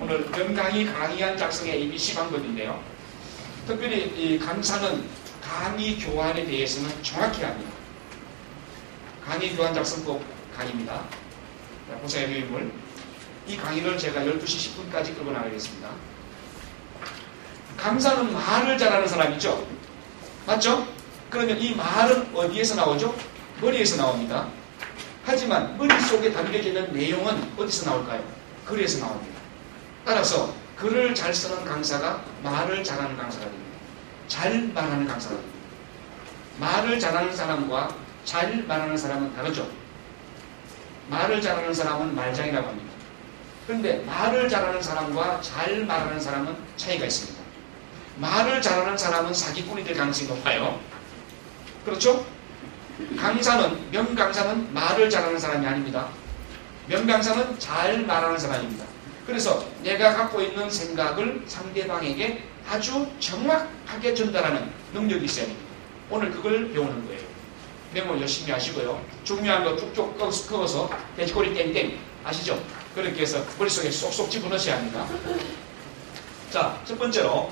오늘 명강의 강의안 작성의 ABC 방법인데요. 특별히 이 강사는 강의 교환에 대해서는 정확히 합니다. 강의 교환 작성법 강의입니다. 보세요, 유인물. 이 강의를 제가 12시 10분까지 끌고 나가겠습니다. 강사는 말을 잘하는 사람이죠. 맞죠? 그러면 이 말은 어디에서 나오죠? 머리에서 나옵니다. 하지만 머릿속에 담겨져 있는 내용은 어디서 나올까요? 글에서 나옵니다. 따라서 글을 잘 쓰는 강사가 말을 잘하는 강사가 됩니다. 잘 말하는 강사가 됩니다. 말을 잘하는 사람과 잘 말하는 사람은 다르죠. 말을 잘하는 사람은 말장이라고 합니다. 그런데 말을 잘하는 사람과 잘 말하는 사람은 차이가 있습니다. 말을 잘하는 사람은 사기꾼이 될 가능성이 높아요. 그렇죠? 강사는, 명강사는 말을 잘하는 사람이 아닙니다. 명강사는 잘 말하는 사람입니다. 그래서 내가 갖고 있는 생각을 상대방에게 아주 정확하게 전달하는 능력이 있어야 됩니다. 오늘 그걸 배우는 거예요. 메모 열심히 하시고요. 중요한 거 쭉쭉 끄어서 돼지꼬리 땡땡 아시죠? 그렇게 해서 머릿속에 쏙쏙 집어넣으셔야 합니다. 자, 첫 번째로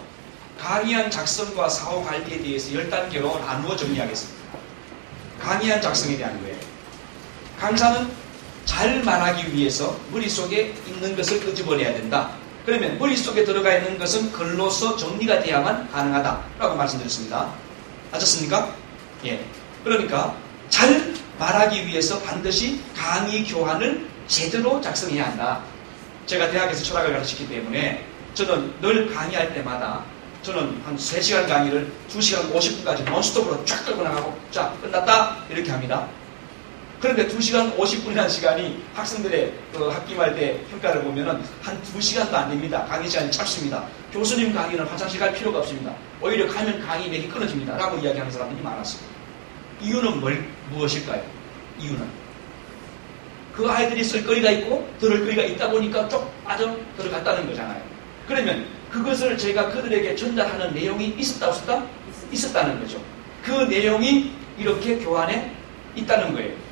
강의안 작성과 사후 관리에 대해서 10단계로 나누어 정리하겠습니다. 강의안 작성에 대한 거예요. 강사는 잘 말하기 위해서 머릿속에 있는 것을 끄집어내야 된다. 그러면 머릿속에 들어가 있는 것은 글로서 정리가 돼야만 가능하다라고 말씀드렸습니다. 아셨습니까? 예. 그러니까 잘 말하기 위해서 반드시 강의 교환을 제대로 작성해야 한다. 제가 대학에서 철학을 가르치기 때문에 저는 늘 강의할 때마다 저는 한 3시간 강의를 2시간 50분까지 논스톱으로 쫙 끌고 나가고 자, 끝났다 이렇게 합니다. 그런데 2시간 50분이라는 시간이 학생들의 그 학기말 때 평가를 보면은 한 2시간도 안 됩니다. 강의 시간이 짧습니다. 교수님 강의는 화장실 갈 필요가 없습니다. 오히려 가면 강의 맥이 끊어집니다. 라고 이야기하는 사람들이 많았습니다. 이유는 무엇일까요? 이유는 그 아이들이 쓸 거리가 있고 들을 거리가 있다 보니까 쭉 빠져 들어갔다는 거잖아요. 그러면 그것을 제가 그들에게 전달하는 내용이 있었다 없었다? 있었다는 거죠. 그 내용이 이렇게 교환에 있다는 거예요.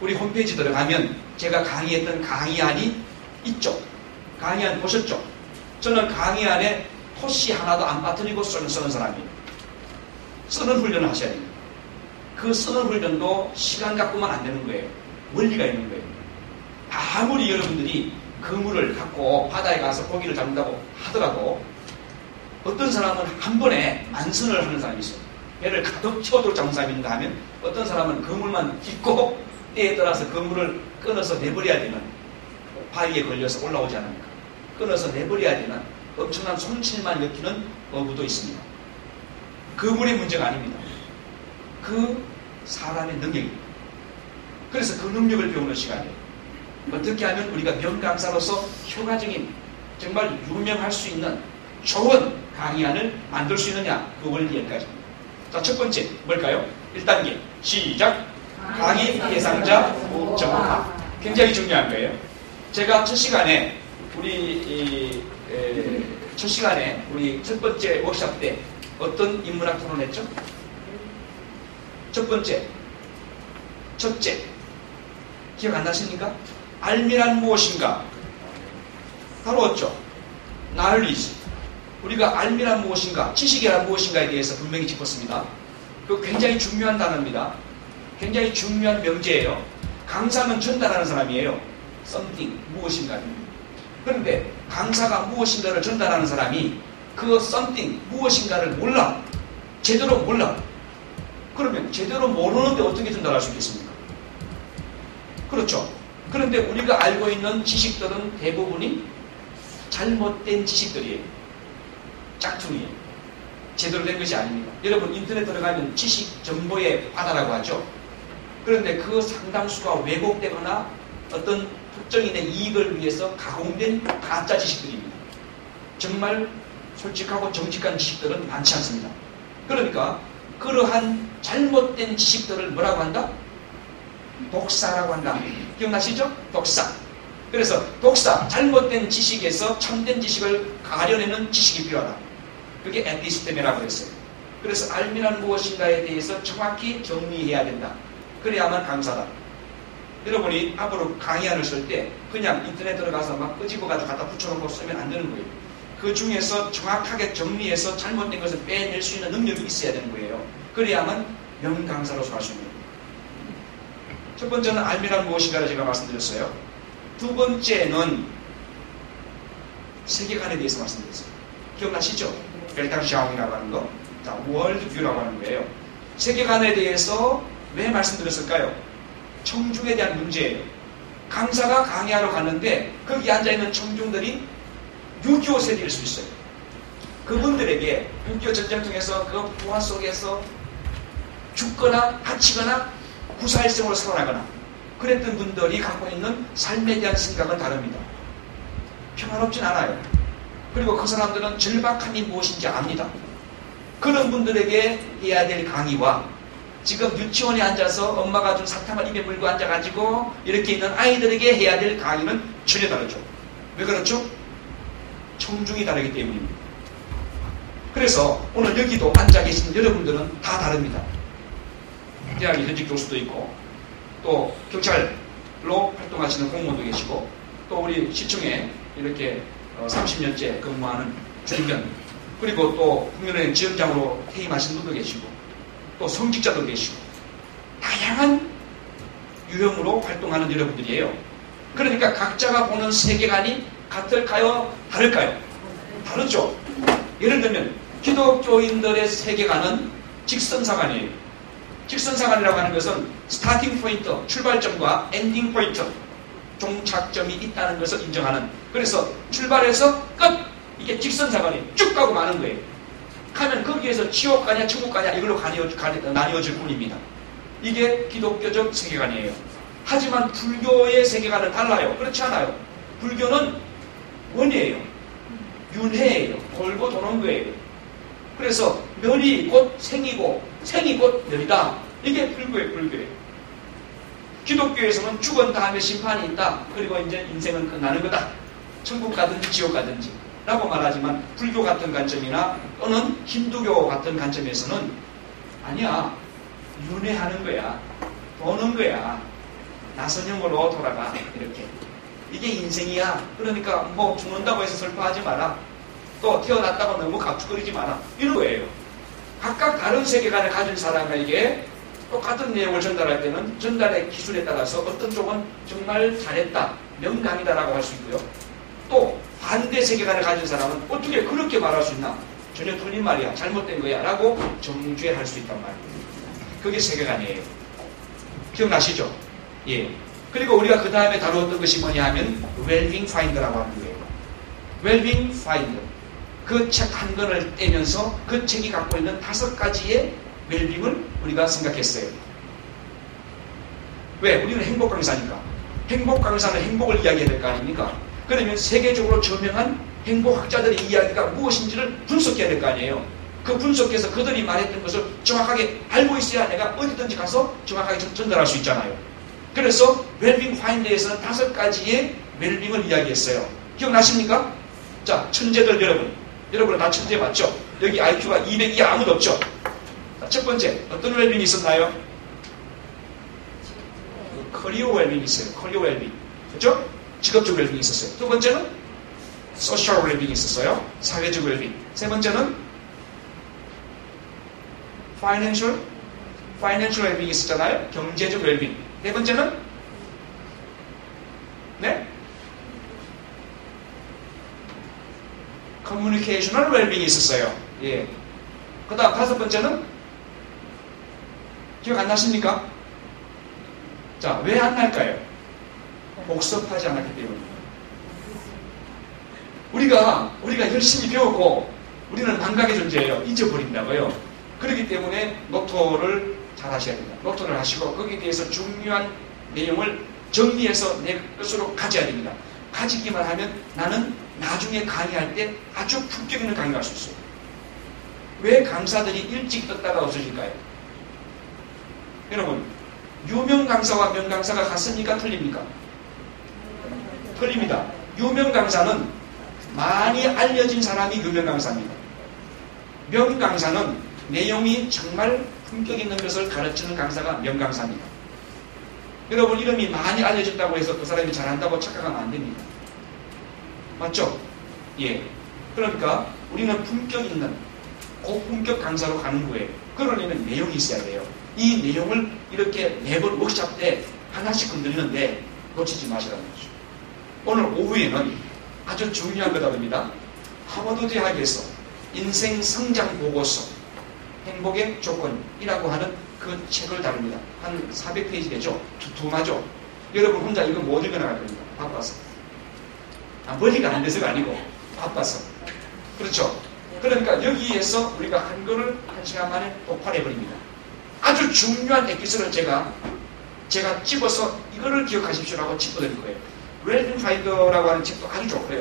우리 홈페이지 들어가면 제가 강의했던 강의안이 있죠. 강의안 보셨죠? 저는 강의안에 토시 하나도 안 빠뜨리고 쓰는 사람이에요. 쓰는 훈련을 하셔야 됩니다. 그 쓰는 훈련도 시간 갖고만 안 되는 거예요. 원리가 있는 거예요. 아무리 여러분들이 그물을 갖고 바다에 가서 고기를 잡는다고 하더라도 어떤 사람은 한 번에 만선을 하는 사람이 있어요. 배를 가득 채워도 잡는 사람이 있는가 하면 어떤 사람은 그물만 딛고 때에 따라서 그물을 끊어서 내버려야 되는 바위에 걸려서 올라오지 않습니까? 끊어서 내버려야 되는 엄청난 손실만 일으키는 어부도 있습니다. 그물의 문제가 아닙니다. 그 사람의 능력입니다. 그래서 그 능력을 배우는 시간이에요. 어떻게 하면 우리가 명강사로서 효과적인 정말 유명할 수 있는 좋은 강의안을 만들 수 있느냐 그 원리까지. 자, 첫 번째 뭘까요? 1단계 시작. 강의 대상자 정화. 굉장히 중요한 거예요. 제가 첫 시간에 우리 첫 번째 워크숍 때 어떤 인문학 토론을 했죠? 첫 번째, 첫째 기억 안 나십니까? 알미란 무엇인가? 다루었죠. knowledge. 우리가 알미란 무엇인가, 지식이란 무엇인가에 대해서 분명히 짚었습니다. 그 굉장히 중요한 단어입니다. 굉장히 중요한 명제예요. 강사는 전달하는 사람이에요. something, 무엇인가입니다. 그런데 강사가 무엇인가를 전달하는 사람이 그 something, 무엇인가를 몰라. 제대로 몰라. 그러면 제대로 모르는데 어떻게 전달할 수 있겠습니까? 그렇죠. 그런데 우리가 알고 있는 지식들은 대부분이 잘못된 지식들이에요. 짝퉁이에요. 제대로 된 것이 아닙니다. 여러분 인터넷 들어가면 지식 정보의 바다라고 하죠. 그런데 그 상당수가 왜곡되거나 어떤 특정인의 이익을 위해서 가공된 가짜 지식들입니다. 정말 솔직하고 정직한 지식들은 많지 않습니다. 그러니까 그러한 잘못된 지식들을 뭐라고 한다? 독사라고 한다. 기억나시죠? 독사. 그래서 독사, 잘못된 지식에서 참된 지식을 가려내는 지식이 필요하다. 그게 에피스테메라고 했어요. 그래서 알미란 무엇인가에 대해서 정확히 정리해야 된다. 그래야만 강사다. 여러분이 앞으로 강의안을 쓸 때 그냥 인터넷 들어가서 막 끄집어가지고 갖다 붙여놓고 쓰면 안 되는 거예요. 그 중에서 정확하게 정리해서 잘못된 것을 빼낼 수 있는 능력이 있어야 되는 거예요. 그래야만 명강사로서 할 수 있는 거예요. 첫 번째는 알미란 무엇인가를 제가 말씀드렸어요. 두 번째는 세계관에 대해서 말씀드렸어요. 기억나시죠? 벨탕샤움이라고 하는 거. 자, 월드뷰라고 하는 거예요. 세계관에 대해서 왜 말씀드렸을까요? 청중에 대한 문제예요. 강사가 강의하러 갔는데 거기 앉아있는 청중들이 6.25 세대일 수 있어요. 그분들에게 6.25 전쟁통에서 그 부화 속에서 죽거나 다치거나 구사일생으로 살아나거나 그랬던 분들이 갖고 있는 삶에 대한 생각은 다릅니다. 평화롭진 않아요. 그리고 그 사람들은 절박함이 무엇인지 압니다. 그런 분들에게 해야 될 강의와 지금 유치원에 앉아서 엄마가 준 사탕을 입에 물고 앉아가지고 이렇게 있는 아이들에게 해야 될 강의는 전혀 다르죠. 왜 그렇죠? 청중이 다르기 때문입니다. 그래서 오늘 여기도 앉아 계신 여러분들은 다 다릅니다. 대학의 현직 교수도 있고 또 경찰로 활동하시는 공무원도 계시고 또 우리 시청에 이렇게 30년째 근무하는 주임변 그리고 또 국민은행 지원장으로 퇴임하신 분도 계시고 또 성직자도 계시고 다양한 유형으로 활동하는 여러분들이에요. 그러니까 각자가 보는 세계관이 같을까요? 다를까요? 다르죠. 예를 들면 기독교인들의 세계관은 직선상관이에요. 직선상관이라고 하는 것은 스타팅 포인트, 출발점과 엔딩 포인트, 종착점이 있다는 것을 인정하는. 그래서 출발해서 끝! 이게 직선상관이 쭉 가고 마는 거예요. 가면 거기에서 지옥 가냐 천국 가냐 이걸로 나뉘어질 뿐입니다. 이게 기독교적 세계관이에요. 하지만 불교의 세계관은 달라요. 그렇지 않아요. 불교는 원이에요. 윤회예요. 돌고 도는 거예요. 그래서 멸이 곧 생이고 생이 곧 멸이다. 이게 불교예요. 기독교에서는 죽은 다음에 심판이 있다. 그리고 이제 인생은 끝나는 거다. 천국 가든지 지옥 가든지 라고 말하지만 불교 같은 관점이나 또는 힌두교 같은 관점에서는 아니야. 윤회하는 거야. 도는 거야. 나선형으로 돌아가. 이렇게. 이게 인생이야. 그러니까 뭐 죽는다고 해서 슬퍼하지 마라. 또 태어났다고 너무 갑죽거리지 마라. 이런 거예요. 각각 다른 세계관을 가진 사람에게 똑같은 내용을 전달할 때는 전달의 기술에 따라서 어떤 쪽은 정말 잘했다. 명강이다라고 할 수 있고요. 또 반대 세계관을 가진 사람은 어떻게 그렇게 말할 수 있나? 전혀 틀린 말이야. 잘못된 거야. 라고 정죄할 수 있단 말이에요. 그게 세계관이에요. 기억나시죠? 예. 그리고 우리가 그 다음에 다루었던 것이 뭐냐 하면 웰빙 파인더라고 하는 거예요. 웰빙 파인더. 그 책 한 권을 떼면서 그 책이 갖고 있는 5가지의 웰빙을 우리가 생각했어요. 왜? 우리는 행복 강사니까. 행복 강사는 행복을 이야기해야 될 거 아닙니까? 그러면 세계적으로 저명한 행복학자들의 이야기가 무엇인지를 분석해야 될 거 아니에요. 그 분석해서 그들이 말했던 것을 정확하게 알고 있어야 내가 어디든지 가서 정확하게 전달할 수 있잖아요. 그래서 웰빙 파인더에서는 5가지의 웰빙을 이야기했어요. 기억나십니까? 자, 천재들 여러분은 다 천재 맞죠? 여기 IQ가 200 이하 아무도 없죠? 자, 첫 번째 어떤 웰빙이 있었나요? 커리어 웰빙이 있어요. 커리어 웰빙. 그렇죠? 직업적 웰빙이 있었어요. 두 번째는 소셜 웰빙이 있었어요. 사회적 웰빙. 세 번째는 파이낸셜 웰빙이 있었잖아요. 경제적 웰빙. 네 번째는 네? 커뮤니케이셔널 웰빙이 있었어요. 예. 그 다음 5번째는 기억 안 나십니까? 자, 왜 안 날까요? 복습하지 않았기 때문에. 우리가 열심히 배우고 우리는 망각의 존재예요. 잊어버린다고요. 그렇기 때문에 노트를 잘 하셔야 됩니다. 노트를 하시고 거기에 대해서 중요한 내용을 정리해서 내 것으로 가져야 됩니다. 가지기만 하면 나는 나중에 강의할 때 아주 품격 있는 강의를 할 수 있어요. 왜 강사들이 일찍 떴다가 없어질까요? 여러분, 유명 강사와 명강사가 같습니까? 틀립니까? 틀립니다. 유명 강사는 많이 알려진 사람이 유명 강사입니다. 명강사는 내용이 정말 품격 있는 것을 가르치는 강사가 명강사입니다. 여러분 이름이 많이 알려졌다고 해서 그 사람이 잘한다고 착각하면 안 됩니다. 맞죠? 예. 그러니까 우리는 품격 있는 고품격 강사로 가는 거예요. 그러려면 내용이 있어야 돼요. 이 내용을 이렇게 매번 워크숍 때 하나씩 건드리는데 놓치지 마시라는 거죠. 오늘 오후에는 아주 중요한 거다 봅니다. 하버드 대학에서 인생 성장 보고서 행복의 조건이라고 하는 그 책을 다룹니다. 한 400페이지 되죠? 두툼하죠? 여러분 혼자 이거 못 읽어나갈 겁니다. 바빠서. 머리가 안 돼서가 아니고 바빠서. 그렇죠? 그러니까 여기에서 우리가 한 거를 한 시간 만에 폭발해버립니다. 아주 중요한 에피소드를 제가 집어서 이거를 기억하십시오라고 짚어드릴 거예요. 웰든파이더라고 하는 책도 아주 좋고요.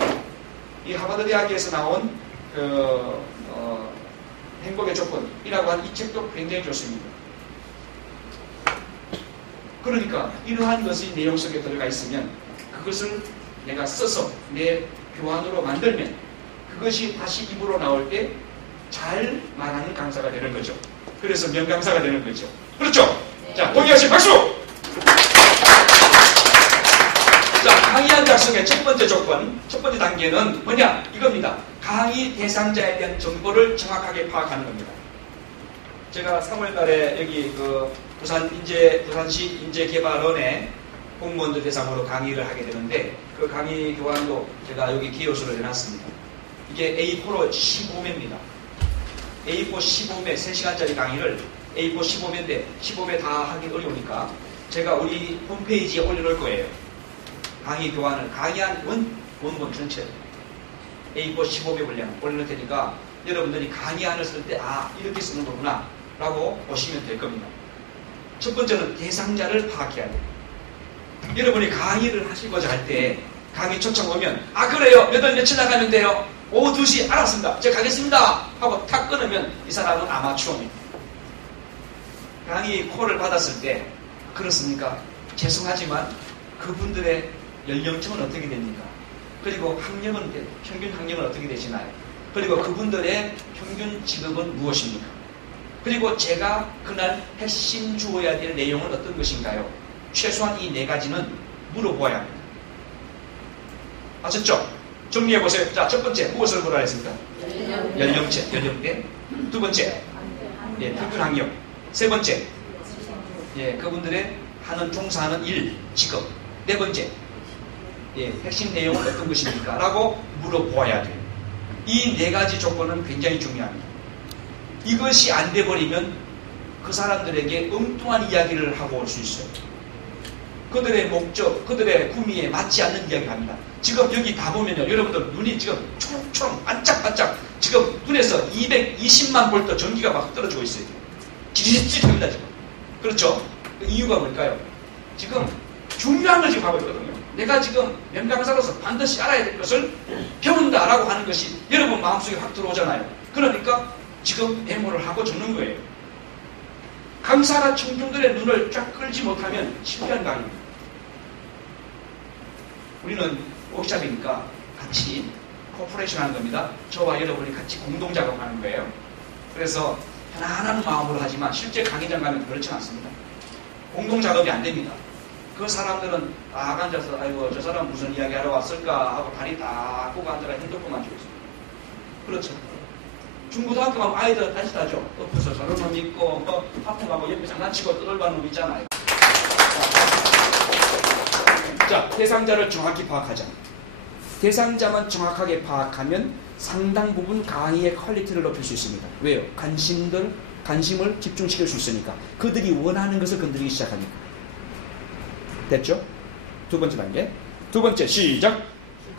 이 하버드 대학에서 나온 행복의 조건이라고 하는 이 책도 굉장히 좋습니다. 그러니까 이러한 것이 내용 속에 들어가 있으면 그것을 내가 써서 내 교환으로 만들면 그것이 다시 입으로 나올 때 잘 말하는 강사가 되는 거죠. 그래서 명강사가 되는 거죠. 그렇죠? 네. 자, 동의하신 박수! 자, 강의한 작성의 첫 번째 조건, 첫 번째 단계는 뭐냐? 이겁니다. 강의 대상자에 대한 정보를 정확하게 파악하는 겁니다. 제가 3월 달에 여기 부산시 인재개발원의 공무원들 대상으로 강의를 하게 되는데 그 강의 교환도 제가 여기 기요서를 해놨습니다. 이게 A4로 15매입니다. A4 15매 3시간짜리 강의를 A4 15매인데 15매 다 하기 어려우니까 제가 우리 홈페이지에 올려놓을 거예요. 강의 교환을 강의한 원본 전체 A4 15매 분량 올려놓을 테니까 여러분들이 강의안을 쓸 때 이렇게 쓰는 거구나 라고 보시면 될 겁니다. 첫 번째는 대상자를 파악해야 돼요. 여러분이 강의를 하시고자 할 때 강의 초청 오면 그래요 몇 월 며칠 나가는데요 오후 2시 알았습니다 제가 가겠습니다 하고 탁 끊으면 이 사람은 아마추어입니다. 강의 콜을 받았을 때 그렇습니까? 죄송하지만 그분들의 연령층은 어떻게 됩니까? 그리고 평균 학력은 어떻게 되시나요? 그리고 그분들의 평균 직업은 무엇입니까? 그리고 제가 그날 핵심 주어야 될 내용은 어떤 것인가요? 최소한 이 4가지는 물어보아야 합니다. 아셨죠? 정리해보세요. 자, 첫 번째 무엇을 물어야 했습니까? 연령대. 두 번째 평균 학력. 세 번째 그분들의 종사하는 일, 직업. 네 번째 핵심 내용은 어떤 것입니까? 라고 물어보아야 돼요. 이 4가지 조건은 굉장히 중요합니다. 이것이 안 돼버리면 그 사람들에게 엉뚱한 이야기를 하고 올 수 있어요. 그들의 목적, 그들의 구미에 맞지 않는 이야기를 합니다. 지금 여기 다 보면요. 여러분들 눈이 지금 초롱초롱 반짝반짝 지금 눈에서 220만 볼트 전기가 막 떨어지고 있어요. 지릿지릿합니다 지금. 그렇죠? 그 이유가 뭘까요? 지금 중요한 걸 지금 하고 있거든요. 내가 지금 명강사로서 반드시 알아야 될 것을 배운다라고 하는 것이 여러분 마음속에 확 들어오잖아요. 그러니까 지금 메모를 하고 적는 거예요. 강사가 청중들의 눈을 쫙 끌지 못하면 실패한 강의입니다. 우리는 워크숍이니까 같이 코퍼레이션 하는 겁니다. 저와 여러분이 같이 공동 작업하는 거예요. 그래서 편안한 마음으로 하지만 실제 강의장 가면 그렇지 않습니다. 공동 작업이 안 됩니다. 그 사람들은 딱 앉아서 저 사람 무슨 이야기 하러 왔을까 하고 다리 딱 꼬고 앉아가 핸드폰만 주고 있습니다. 그렇죠. 중고등학교 가면 아이들 따지다죠. 엎어서 저런 놈 있고 하품하고 옆에 장난치고 떠들받는 놈 있잖아요. 자, 대상자를 정확히 파악하자. 대상자만 정확하게 파악하면 상당 부분 강의의 퀄리티를 높일 수 있습니다. 왜요? 관심을 집중시킬 수 있으니까. 그들이 원하는 것을 건드리기 시작하니까. 됐죠? 두 번째 단계. 두 번째, 시작!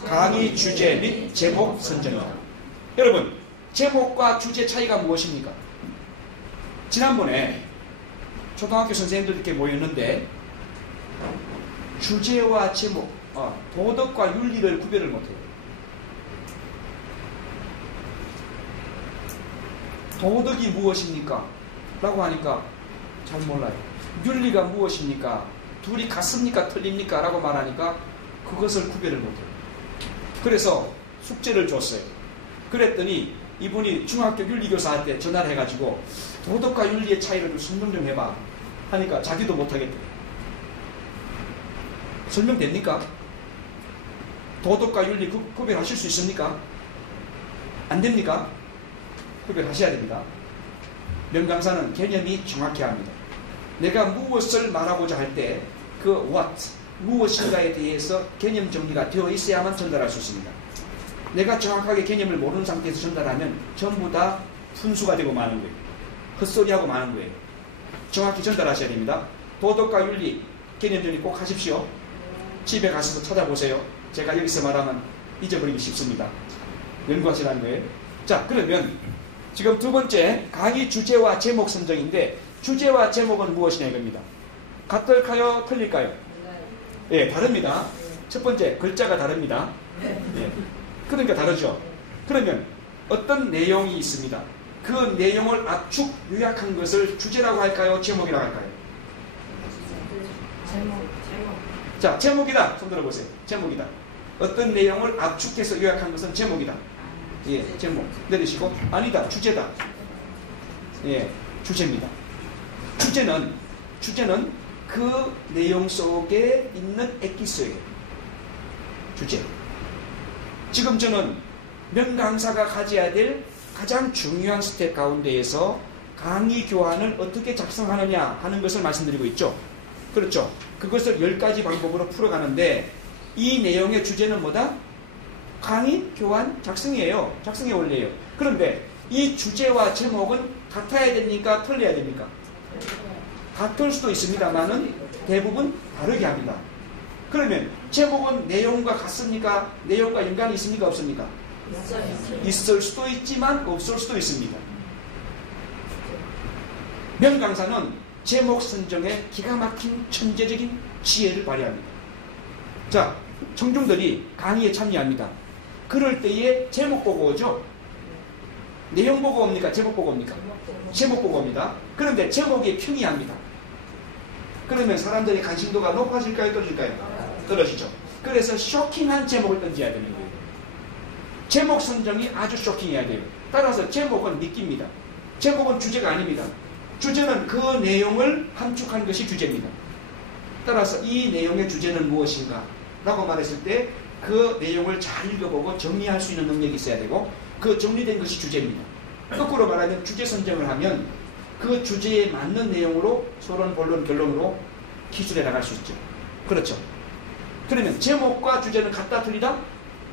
강의 주제 및 제목 선정이다. 여러분, 제목과 주제 차이가 무엇입니까? 지난번에 초등학교 선생님들 이렇게 모였는데 주제와 제목, 도덕과 윤리를 구별을 못해요. 도덕이 무엇입니까? 라고 하니까 잘 몰라요. 윤리가 무엇입니까? 둘이 같습니까? 틀립니까? 라고 말하니까 그것을 구별을 못해요. 그래서 숙제를 줬어요. 그랬더니 이분이 중학교 윤리교사한테 전화를 해가지고 도덕과 윤리의 차이를 좀 설명 좀 해봐 하니까 자기도 못하겠대요. 설명됩니까? 도덕과 윤리 구별하실 수 있습니까? 안 됩니까? 구별하셔야 됩니다. 명강사는 개념이 정확해야 합니다. 내가 무엇을 말하고자 할 때 그 what, 무엇인가에 대해서 개념 정리가 되어 있어야만 전달할 수 있습니다. 내가 정확하게 개념을 모르는 상태에서 전달하면 전부 다 훈수가 되고 마는 거예요. 헛소리하고 마는 거예요. 정확히 전달하셔야 됩니다. 도덕과 윤리 개념 정리 꼭 하십시오. 집에 가서 찾아보세요. 제가 여기서 말하면 잊어버리기 쉽습니다. 연구하시라는 거예요. 자, 그러면 지금 두 번째 강의 주제와 제목 선정인데 주제와 제목은 무엇이냐 이겁니다. 같을까요? 틀릴까요? 예, 다릅니다. 첫 번째 글자가 다릅니다. 예. 그러니까 다르죠. 그러면 어떤 내용이 있습니다. 그 내용을 압축 요약한 것을 주제라고 할까요? 제목이라고 할까요? 제목. 자, 제목이다. 손 들어보세요. 제목이다. 어떤 내용을 압축해서 요약한 것은 제목이다. 예, 제목. 내리시고 아니다. 주제다. 예, 주제입니다. 주제는 그 내용 속에 있는 엑기스예요. 주제. 지금 저는 명강사가 가져야 될 가장 중요한 스텝 가운데에서 강의 교환을 어떻게 작성하느냐 하는 것을 말씀드리고 있죠. 그렇죠. 그것을 10가지 방법으로 풀어가는데 이 내용의 주제는 뭐다? 강의 교환 작성이에요. 작성의 원리예요. 그런데 이 주제와 제목은 같아야 됩니까? 틀려야 됩니까? 같을 수도 있습니다만은 대부분 다르게 합니다. 그러면 제목은 내용과 같습니까? 내용과 연관이 있습니까? 없습니까? 있을 수도 있지만 없을 수도 있습니다. 명강사는 제목 선정에 기가 막힌 천재적인 지혜를 발휘합니다. 자, 청중들이 강의에 참여합니다. 그럴 때에 제목 보고 오죠? 내용 보고 옵니까? 제목 보고 옵니까? 제목 보고 옵니다. 그런데 제목이 평이합니다. 그러면 사람들의 관심도가 높아질까요? 떨어질까요? 떨어지죠. 그래서 쇼킹한 제목을 던져야 되는 거예요. 제목 선정이 아주 쇼킹해야 돼요. 따라서 제목은 미끼입니다. 제목은 주제가 아닙니다. 주제는 그 내용을 함축한 것이 주제입니다. 따라서 이 내용의 주제는 무엇인가? 라고 말했을 때 그 내용을 잘 읽어보고 정리할 수 있는 능력이 있어야 되고 그 정리된 것이 주제입니다. 거꾸로 말하면 주제 선정을 하면 그 주제에 맞는 내용으로 서론, 본론, 결론으로 기술해 나갈 수 있죠. 그렇죠. 그러면 제목과 주제는 같다 틀리다?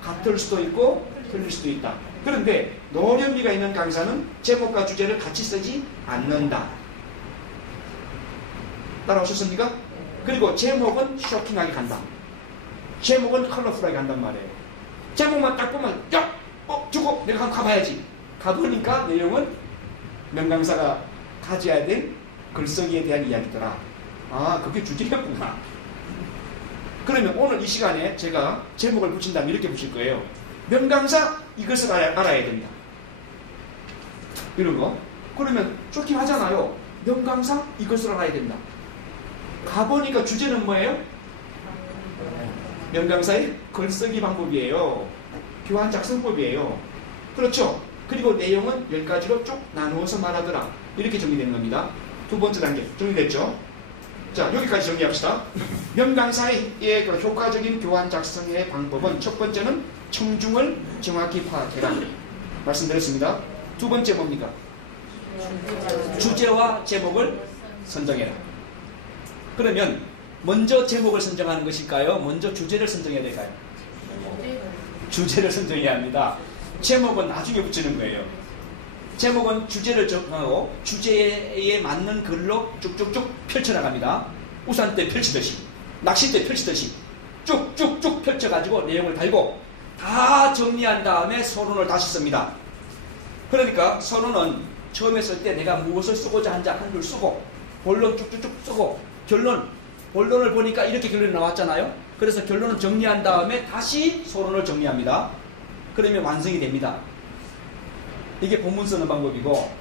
같을 수도 있고 틀릴 수도 있다. 그런데 노련미가 있는 강사는 제목과 주제를 같이 쓰지 않는다. 따라오셨습니까? 그리고 제목은 쇼킹하게 간다. 제목은 컬러풀하게 간단 말이에요. 제목만 딱 보면 야! 주고 내가 한번 가봐야지. 가보니까 내용은 명강사가 가져야 될 글쓰기에 대한 이야기더라. 아, 그게 주제였구나. 그러면 오늘 이 시간에 제가 제목을 붙인다면 이렇게 붙일 거예요. 명강사 이것을 알아야 된다. 이런 거. 그러면 쇼킹하잖아요. 명강사 이것을 알아야 된다. 가보니까 주제는 뭐예요? 명강사의 글쓰기 방법이에요. 교환 작성법이에요. 그렇죠? 그리고 내용은 10가지로 쭉 나누어서 말하더라. 이렇게 정리되는 겁니다. 두 번째 단계 정리됐죠? 자, 여기까지 정리합시다. 명강사의 효과적인 교환 작성의 방법은 첫 번째는 청중을 정확히 파악해라. 말씀드렸습니다. 두 번째 뭡니까? 주제와 제목을 선정해라. 그러면 먼저 제목을 선정하는 것일까요? 먼저 주제를 선정해야 될까요? 주제를 선정해야 합니다. 제목은 나중에 붙이는 거예요. 제목은 주제를 정하고 주제에 맞는 글로 쭉쭉쭉 펼쳐나갑니다. 우산대 펼치듯이, 낚싯대 펼치듯이 쭉쭉쭉 펼쳐가지고 내용을 달고 다 정리한 다음에 서론을 다시 씁니다. 그러니까 서론은 처음에 쓸 때 내가 무엇을 쓰고자 한지 한 줄 쓰고 본론 쭉쭉쭉 쓰고 본론을 보니까 이렇게 결론이 나왔잖아요. 그래서 결론을 정리한 다음에 다시 서론을 정리합니다. 그러면 완성이 됩니다. 이게 본문 쓰는 방법이고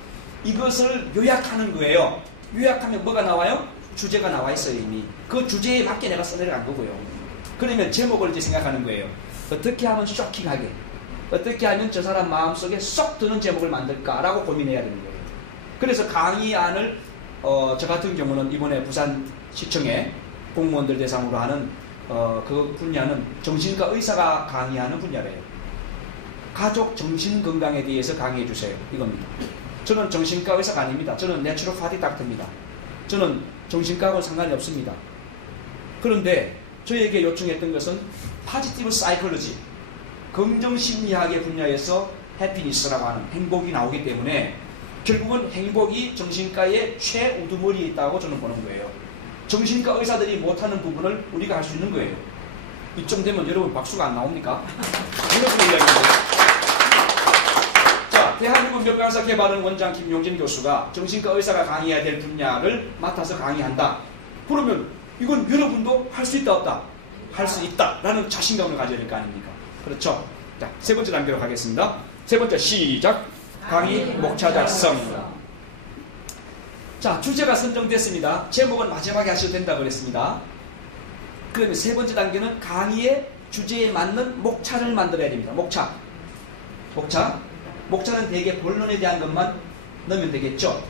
이것을 요약하는 거예요. 요약하면 뭐가 나와요? 주제가 나와 있어요. 이미. 그 주제에 맞게 내가 써내려간 거고요. 그러면 제목을 이제 생각하는 거예요. 어떻게 하면 쇼킹하게, 어떻게 하면 저 사람 마음속에 쏙 드는 제목을 만들까라고 고민해야 되는 거예요. 그래서 강의안을 저 같은 경우는 이번에 부산시청에 공무원들 대상으로 하는 그 분야는 정신과 의사가 강의하는 분야래요. 가족 정신 건강에 대해서 강의해 주세요. 이겁니다. 저는 정신과 의사가 아닙니다. 저는 내추로파티 닥터입니다. 저는 정신과하고 상관이 없습니다. 그런데 저에게 요청했던 것은 파지티브 사이콜로지, 긍정심리학의 분야에서 해피니스라고 하는 행복이 나오기 때문에 결국은 행복이 정신과의 최우두머리에 있다고 저는 보는 거예요. 정신과 의사들이 못하는 부분을 우리가 할 수 있는 거예요. 이쯤 되면 여러분 박수가 안 나옵니까? 이렇게 이야기합니다. 자, 대한민국 명강사 개발원 원장 김용진 교수가 정신과 의사가 강의해야 될 분야를 맡아서 강의한다. 그러면 이건 여러분도 할 수 있다 없다? 할 수 있다라는 자신감을 가져야 될 거 아닙니까? 그렇죠? 자, 세 번째 단계로 가겠습니다. 세 번째 시작. 강의 목차 작성. 자, 주제가 선정됐습니다. 제목은 마지막에 하셔도 된다고 그랬습니다. 그러면 세 번째 단계는 강의의 주제에 맞는 목차를 만들어야 됩니다. 목차는 대개 본론에 대한 것만 넣으면 되겠죠.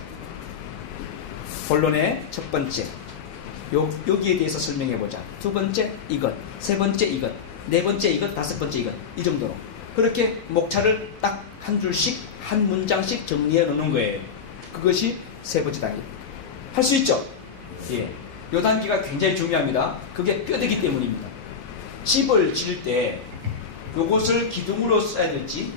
본론의 첫 번째, 여기에 대해서 설명해보자. 두 번째 이것, 세 번째 이것, 네 번째 이것, 다섯 번째 이것, 이 정도로 그렇게 목차를 딱 한 줄씩, 한 문장씩 정리해 놓는 거예요. 그것이 세 번째 단계. 할 수 있죠? 예. 이 단계가 굉장히 중요합니다. 그게 뼈대기 때문입니다. 집을 지을 때 요것을 기둥으로 써야 될지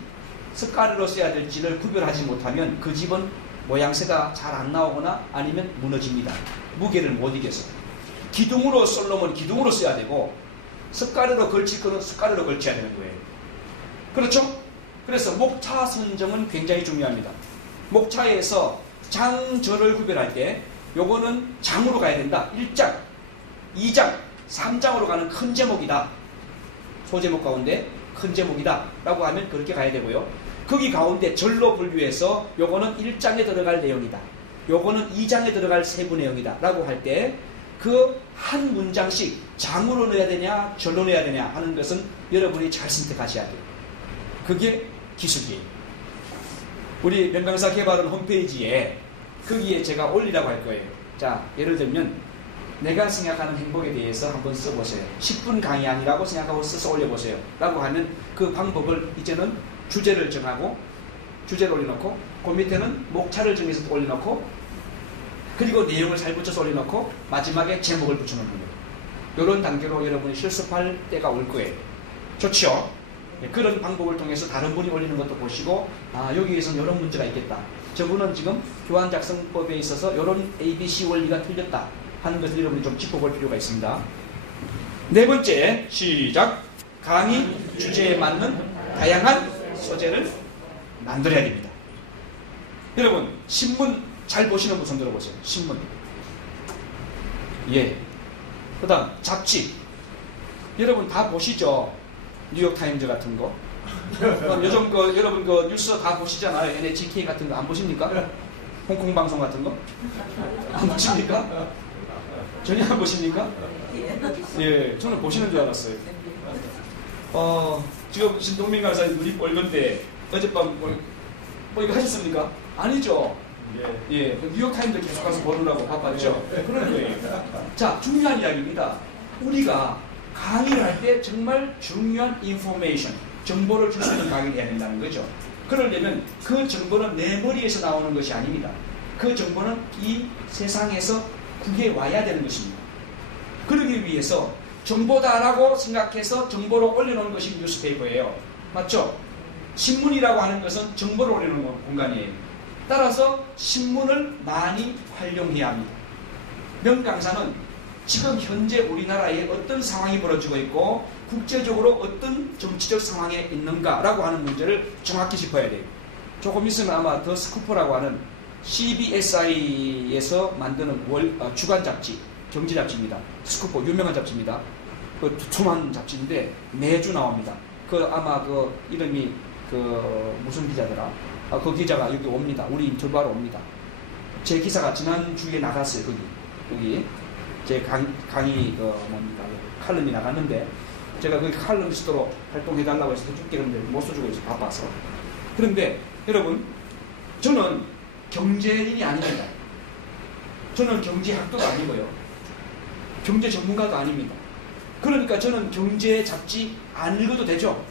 석가래로 써야 될지를 구별하지 못하면 그 집은 모양새가 잘 안 나오거나 아니면 무너집니다. 무게를 못 이겨서. 기둥으로 쏠려면 기둥으로 써야 되고 석가래로 걸칠 거는 석가래로 걸쳐야 되는 거예요. 그렇죠? 그래서 목차 선정은 굉장히 중요합니다. 목차에서 장절을 구별할 때 요거는 장으로 가야 된다. 1장, 2장, 3장으로 가는 큰 제목이다. 소제목 가운데 큰 제목이다 라고 하면 그렇게 가야 되고요. 거기 가운데 절로 분류해서 요거는 1장에 들어갈 내용이다. 요거는 2장에 들어갈 세부 내용이다 라고 할 때 그 한 문장씩 장으로 넣어야 되냐 절로 넣어야 되냐 하는 것은 여러분이 잘 선택하셔야 돼요. 그게 기술이에요. 우리 명강사 개발원 홈페이지에 거기에 제가 올리라고 할 거예요. 자, 예를 들면 내가 생각하는 행복에 대해서 한번 써보세요. 10분 강의안이라고 생각하고 써서 올려보세요 라고 하면 그 방법을 이제는 주제를 정하고 주제를 올려놓고 그 밑에는 목차를 정해서 올려놓고 그리고 내용을 잘 붙여서 올려놓고 마지막에 제목을 붙여놓는 거예요. 이런 단계로 여러분이 실습할 때가 올 거예요. 좋죠? 그런 방법을 통해서 다른 분이 올리는 것도 보시고 여기에서는 이런 문제가 있겠다. 저분은 지금 교환 작성법에 있어서 이런 ABC 원리가 틀렸다 하는 것을 여러분이 좀 짚어볼 필요가 있습니다. 네 번째 시작. 강의 주제에 맞는 다양한 소재를 만들어야 됩니다. 여러분 신문 잘 보시는 분 손 들어보세요. 신문. 예. 그 다음 잡지. 여러분 다 보시죠? 뉴욕타임즈 같은 거. 요즘 여러분 뉴스 다 보시잖아요. NHK 같은 거 안 보십니까? 홍콩 방송 같은 거? 안 보십니까? 전혀 안 보십니까? 예, 저는 보시는 줄 알았어요. 지금 신동민 강사님 눈이 빨간데 어젯밤 뭐 이거 하셨습니까? 아니죠? 예, 뉴욕타임즈 계속 가서 보느라고 바빴죠? 그런 거예요. 자, 중요한 이야기입니다. 우리가 강의를 할 때 정말 중요한 인포메이션, 정보를 줄 수 있는 강의를 해야 된다는 거죠. 그러려면 그 정보는 내 머리에서 나오는 것이 아닙니다. 그 정보는 이 세상에서 그게 와야 되는 것입니다. 그러기 위해서 정보다라고 생각해서 정보를 올려놓은 것이 뉴스페이퍼예요. 맞죠? 신문이라고 하는 것은 정보를 올려놓은 공간이에요. 따라서 신문을 많이 활용해야 합니다. 명강사는 지금 현재 우리나라에 어떤 상황이 벌어지고 있고 국제적으로 어떤 정치적 상황에 있는가라고 하는 문제를 정확히 짚어야 돼요. 조금 있으면 아마 더 스쿠퍼라고 하는 CBSI에서 만드는 주간 잡지, 경제 잡지입니다. 스쿠퍼 유명한 잡지입니다. 그 두툼한 잡지인데 매주 나옵니다. 아마 이름이 무슨 기자더라? 그 기자가 여기 옵니다. 우리 인터뷰하러 옵니다. 제 기사가 지난주에 나갔어요. 여기 제 강의 칼럼이 나갔는데 제가 그 칼럼니스트로 활동해달라고 해서 해줄게 그런데 못 써주고 있어요. 바빠서. 그런데 여러분 저는 경제인이 아닙니다. 저는 경제학도도 아니고요. 경제 전문가도 아닙니다. 그러니까 저는 경제 잡지 안 읽어도 되죠?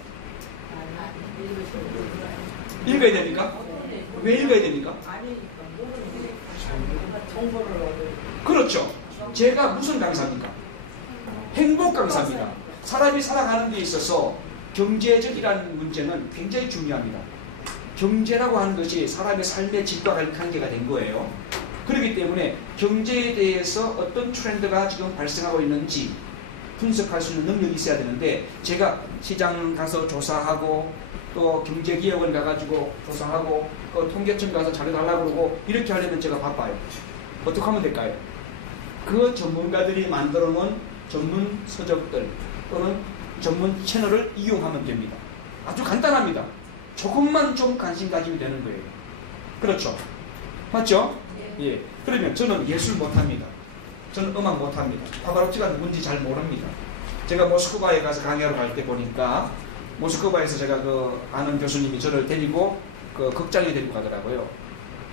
읽어야 됩니까? 왜 읽어야 됩니까? 그렇죠. 제가 무슨 강사입니까? 행복 강사입니다. 사람이 살아가는 데 있어서 경제적이라는 문제는 굉장히 중요합니다. 경제라고 하는 것이 사람의 삶의 질과 관계가 된 거예요. 그렇기 때문에 경제에 대해서 어떤 트렌드가 지금 발생하고 있는지 분석할 수 있는 능력이 있어야 되는데, 제가 시장 가서 조사하고 또 경제기업원 가가지고 조사하고 또 통계청 가서 자료달라고 그러고 이렇게 하려면 제가 바빠요. 어떻게 하면 될까요? 그 전문가들이 만들어 놓은 전문 서적들 또는 전문 채널을 이용하면 됩니다. 아주 간단합니다. 조금만 좀 관심 가지면 되는 거예요. 그렇죠? 맞죠? 예. 그러면 저는 예술 못합니다. 저는 음악 못합니다. 파바로티가 누군지 잘 모릅니다. 제가 모스크바에 가서 강의하러 갈 때 보니까 모스크바에서 제가 그 아는 교수님이 저를 데리고 그 극장에 데리고 가더라고요.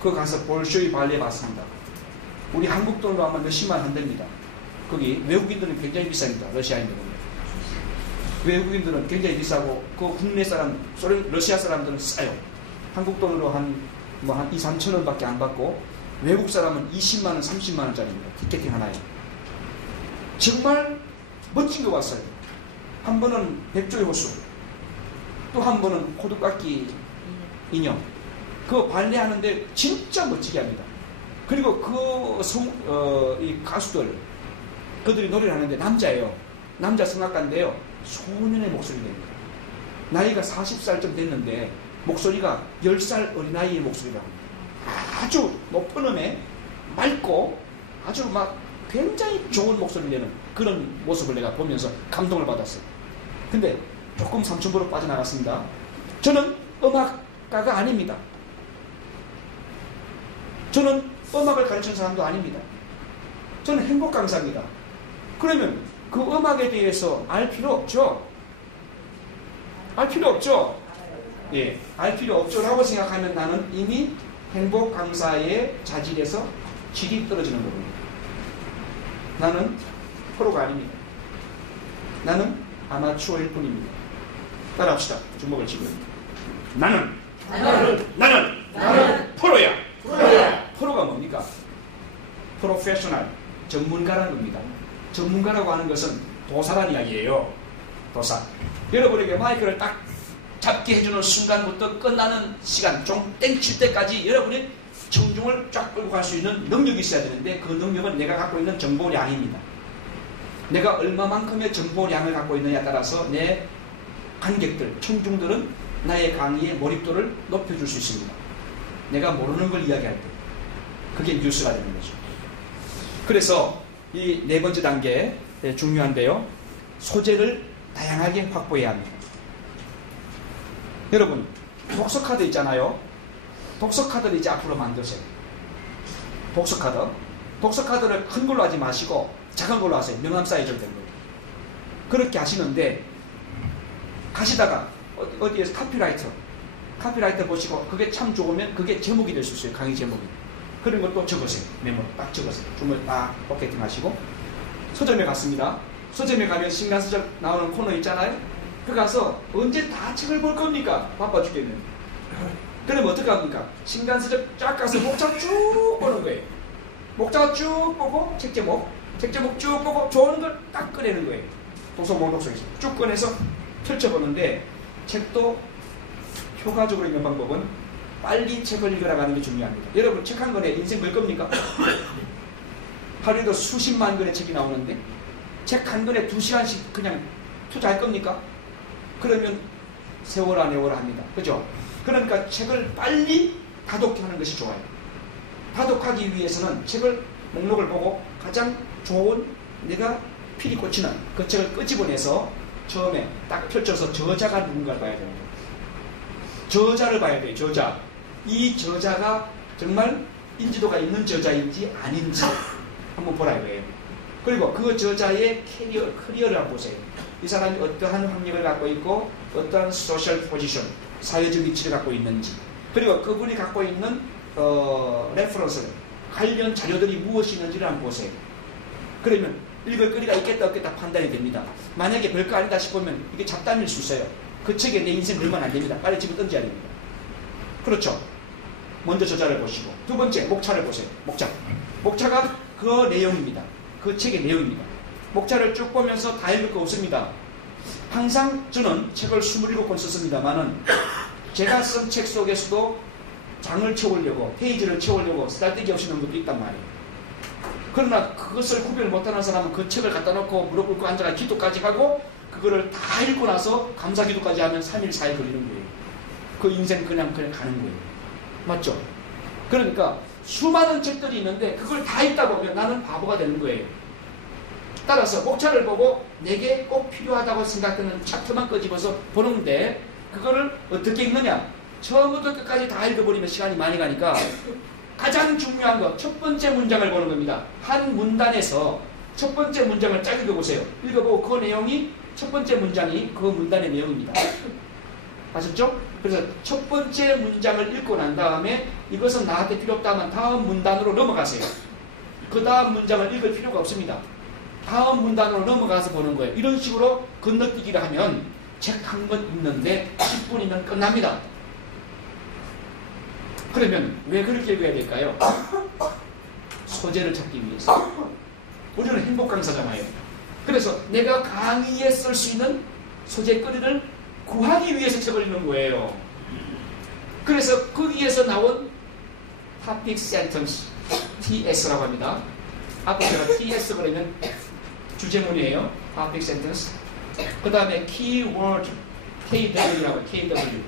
그 가서 볼쇼이 발레 봤습니다. 우리 한국 돈으로 아마 몇십만 한답니다. 거기 외국인들은 굉장히 비쌉니다. 러시아인들은. 외국인들은 굉장히 비싸고 그 국내 사람, 러시아 사람들은 싸요. 한국 돈으로 한 2, 3천 원밖에 안 받고 외국 사람은 20만 원, 30만 원짜리입니다. 티켓팅 하나에. 정말 멋진 거 봤어요. 한 번은 백조의 호수, 또 한 번은 호두깎이 인형. 그거 발레하는데 진짜 멋지게 합니다. 그리고 이 가수들, 그들이 노래를 하는데 남자예요. 남자 성악가인데요. 소년의 목소리 됩니다. 나이가 40살쯤 됐는데 목소리가 10살 어린아이의 목소리라고 합니다. 아주 높은 음에 맑고 아주 막 굉장히 좋은 목소리를 내는 그런 모습을 내가 보면서 감동을 받았어요. 근데 조금 삼천포로 빠져나갔습니다. 저는 음악가가 아닙니다. 저는 음악을 가르치는 사람도 아닙니다. 저는 행복 강사입니다. 그러면 그 음악에 대해서 알 필요 없죠? 알 필요 없죠? 예, 알 필요 없죠라고 생각하면 나는 이미 행복 강사의 자질에서 질이 떨어지는 겁니다. 나는 프로가 아닙니다. 나는 아마추어일 뿐입니다. 따라합시다. 주먹을 쥐고. 나는 프로야. 프로가 뭡니까? 프로페셔널, 전문가라는 겁니다. 전문가라고 하는 것은 도사란 이야기예요. 도사. 여러분에게 마이크를 딱 잡게 해주는 순간부터 끝나는 시간, 종 땡 칠 때까지 여러분이 청중을 쫙 끌고 갈 수 있는 능력이 있어야 되는데, 그 능력은 내가 갖고 있는 정보량입니다. 내가 얼마만큼의 정보량을 갖고 있느냐에 따라서 내 관객들, 청중들은 나의 강의의 몰입도를 높여줄 수 있습니다. 내가 모르는 걸 이야기할 때. 그게 뉴스가 되는 거죠. 그래서 이 네 번째 단계 중요한데요. 소재를 다양하게 확보해야 합니다. 여러분, 독서카드 있잖아요. 독서카드를 이제 앞으로 만드세요. 독서카드를 큰 걸로 하지 마시고 작은 걸로 하세요. 명함 사이즈로 된 거예요. 그렇게 하시는데 가시다가 어디에서 카피라이터 보시고 그게 참 좋으면 그게 제목이 될 수 있어요. 강의 제목이. 그런 것도 적으세요. 메모 딱 적으세요. 주문 딱 포켓팅 하시고 서점에 갔습니다. 서점에 가면 신간서적 나오는 코너 있잖아요. 그 가서 언제 다 책을 볼 겁니까? 바빠 죽겠네. 그러면 어떻게 합니까? 신간서적 쫙 가서 목차 쭉 보는 거예요. 목차 쭉 보고 책 제목 쭉 보고 좋은 걸 딱 꺼내는 거예요. 도서 목록 속에서 쭉 꺼내서 펼쳐보는데, 책도 효과적으로 읽는 방법은 빨리 책을 읽으라고 하는 게 중요합니다. 여러분, 책 한 권에 인생 걸 겁니까? 하루에도 수십만 권의 책이 나오는데 책 한 권에 2시간씩 그냥 투자할 겁니까? 그러면 세월아 합니다. 그죠? 그러니까 책을 빨리 다독게 하는 것이 좋아요. 다독하기 위해서는 책을 목록을 보고 가장 좋은 내가 필이 꽂히는 그 책을 끄집어내서 처음에 딱 펼쳐서 저자가 누군가를 봐야 됩니다. 저자를 봐야 돼요. 저자. 이 저자가 정말 인지도가 있는 저자인지 아닌지 한번 보라 이거예요. 그리고 그 저자의 커리어를 한번 보세요. 이 사람이 어떠한 학력을 갖고 있고 어떠한 소셜 포지션, 사회적 위치를 갖고 있는지, 그리고 그분이 갖고 있는 레퍼런스, 관련 자료들이 무엇이 있는지를 한번 보세요. 그러면 읽을 거리가 있겠다 없겠다 판단이 됩니다. 만약에 별거 아니다 싶으면 이게 잡담일 수 있어요. 그 책에 내 인생 걸면 안 됩니다. 빨리 집어 던져야 됩니다. 그렇죠. 먼저 저자를 보시고 두 번째 목차를 보세요. 목차가 그 내용입니다. 그 책의 내용입니다. 목차를 쭉 보면서 다 읽을 거 없습니다. 항상 저는 책을 27권 썼습니다만은 제가 쓴 책 속에서도 장을 채우려고 페이지를 채우려고 쓰잘데기 없이 넣은 것도 있단 말이에요. 그러나 그것을 구별 못하는 사람은 그 책을 갖다 놓고 무릎 꿇고 앉아가 기도까지 하고 그거를 다 읽고 나서 감사기도까지 하면 3일 4일 걸리는 거예요. 그 인생 그냥 가는 거예요. 맞죠? 그러니까 수많은 책들이 있는데 그걸 다 읽다 보면 나는 바보가 되는 거예요. 따라서 목차를 보고 내게 꼭 필요하다고 생각되는 챕터만 끄집어서 보는데 그거를 어떻게 읽느냐? 처음부터 끝까지 다 읽어버리면 시간이 많이 가니까 가장 중요한 거 첫 번째 문장을 보는 겁니다. 한 문단에서 첫 번째 문장을 쫙 읽어보세요. 읽어보고 그 내용이 첫 번째 문장이 그 문단의 내용입니다. 아셨죠? 그래서 첫 번째 문장을 읽고 난 다음에 이것은 나한테 필요 없다 하면 다음 문단으로 넘어가세요. 그 다음 문장을 읽을 필요가 없습니다. 다음 문단으로 넘어가서 보는 거예요. 이런 식으로 건너뛰기를 하면 책 한 권 읽는데 10분이면 끝납니다. 그러면 왜 그렇게 읽어야 될까요? 소재를 찾기 위해서. 우리는 행복 강사잖아요. 그래서 내가 강의에 쓸 수 있는 소재거리를 구하기 위해서 책을 읽는 거예요. 그래서 거기에서 나온 topic sentence, TS라고 합니다. 앞에서 TS 그러면 주제문이에요. topic sentence. 그 다음에 keyword, KW라고 해요. KW.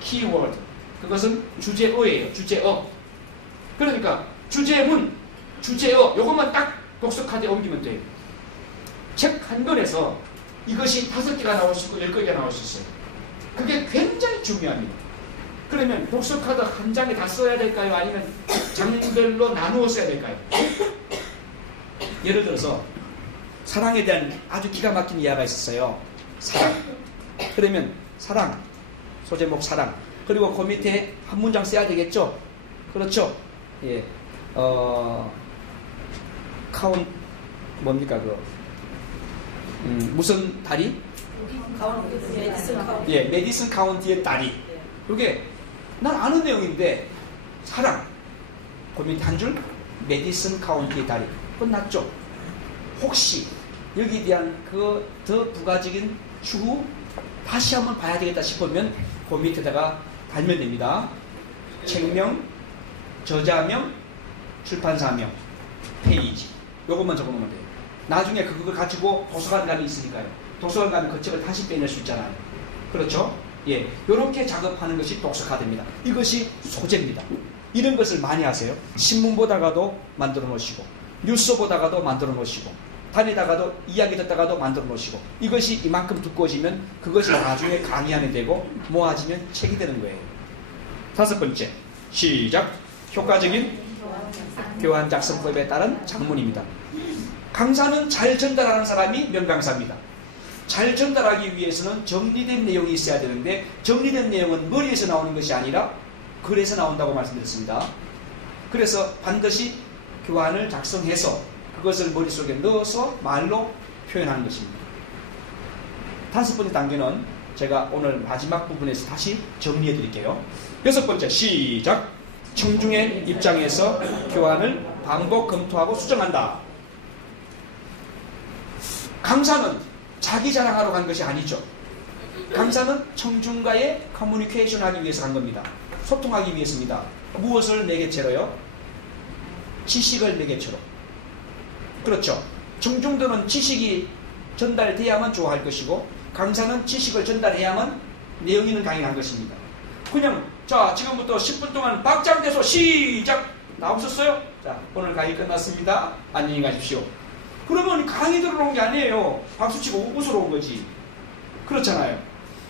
keyword. 그것은 주제어예요. 주제어. 그러니까 주제문, 주제어 요것만 딱 독서 카드에 옮기면 돼요. 책 한 권에서 이것이 5개가 나올 수 있고 10개가 나올 수 있어요. 그게 굉장히 중요합니다. 그러면 독서 카드 한 장에 다 써야 될까요? 아니면 장별로 나누어 써야 될까요? 예를 들어서 사랑에 대한 아주 기가 막힌 이야기가 있었어요. 사랑. 그러면 사랑, 소제목 사랑. 그리고 그 밑에 한 문장 써야 되겠죠? 그렇죠? 예. 뭡니까, 무슨 다리? 예, 메디슨 카운티의 다리. 이게 난 아는 내용인데, 사랑. 그 밑에 한 줄? 메디슨 카운티의 다리. 끝났죠? 혹시 여기에 대한 그 더 부가적인 추후 다시 한번 봐야 되겠다 싶으면 그 밑에다가 달면 됩니다. 책명, 저자명, 출판사명, 페이지. 요것만 적어놓으면 돼요. 나중에 그걸 가지고 도서관 가면 있으니까요. 도서관 가면 그 책을 다시 빼낼 수 있잖아요. 그렇죠? 예, 요렇게 작업하는 것이 독서카드입니다. 이것이 소재입니다. 이런 것을 많이 하세요. 신문 보다가도 만들어 놓으시고, 뉴스 보다가도 만들어 놓으시고, 다니다가도 이야기 듣다가도 만들어 놓으시고, 이것이 이만큼 두꺼워지면 그것이 나중에 강의하면 되고 모아지면 책이 되는 거예요. 5번째, 시작. 효과적인 교환 작성법에 따른 작문입니다. 강사는 잘 전달하는 사람이 명강사입니다. 잘 전달하기 위해서는 정리된 내용이 있어야 되는데 정리된 내용은 머리에서 나오는 것이 아니라 글에서 나온다고 말씀드렸습니다. 그래서 반드시 교환을 작성해서 그것을 머릿속에 넣어서 말로 표현하는 것입니다. 5번째 단계는 제가 오늘 마지막 부분에서 다시 정리해 드릴게요. 6번째, 시작. 청중의 입장에서 교환을 반복 검토하고 수정한다. 강사는 자기 자랑하러 간 것이 아니죠. 강사는 청중과의 커뮤니케이션 하기 위해서 간 겁니다. 소통하기 위해서입니다. 무엇을 매개체로요? 지식을 매개체로. 그렇죠. 청중들은 지식이 전달돼야만 좋아할 것이고 강사는 지식을 전달해야만 내용 있는 강의를 한 것입니다. 그냥 자 지금부터 10분 동안 박장대소 시작 나 없었어요? 자 오늘 강의 끝났습니다. 안녕히 가십시오. 그러면 강의 들으러 온 게 아니에요. 박수치고 웃으러 온 거지. 그렇잖아요.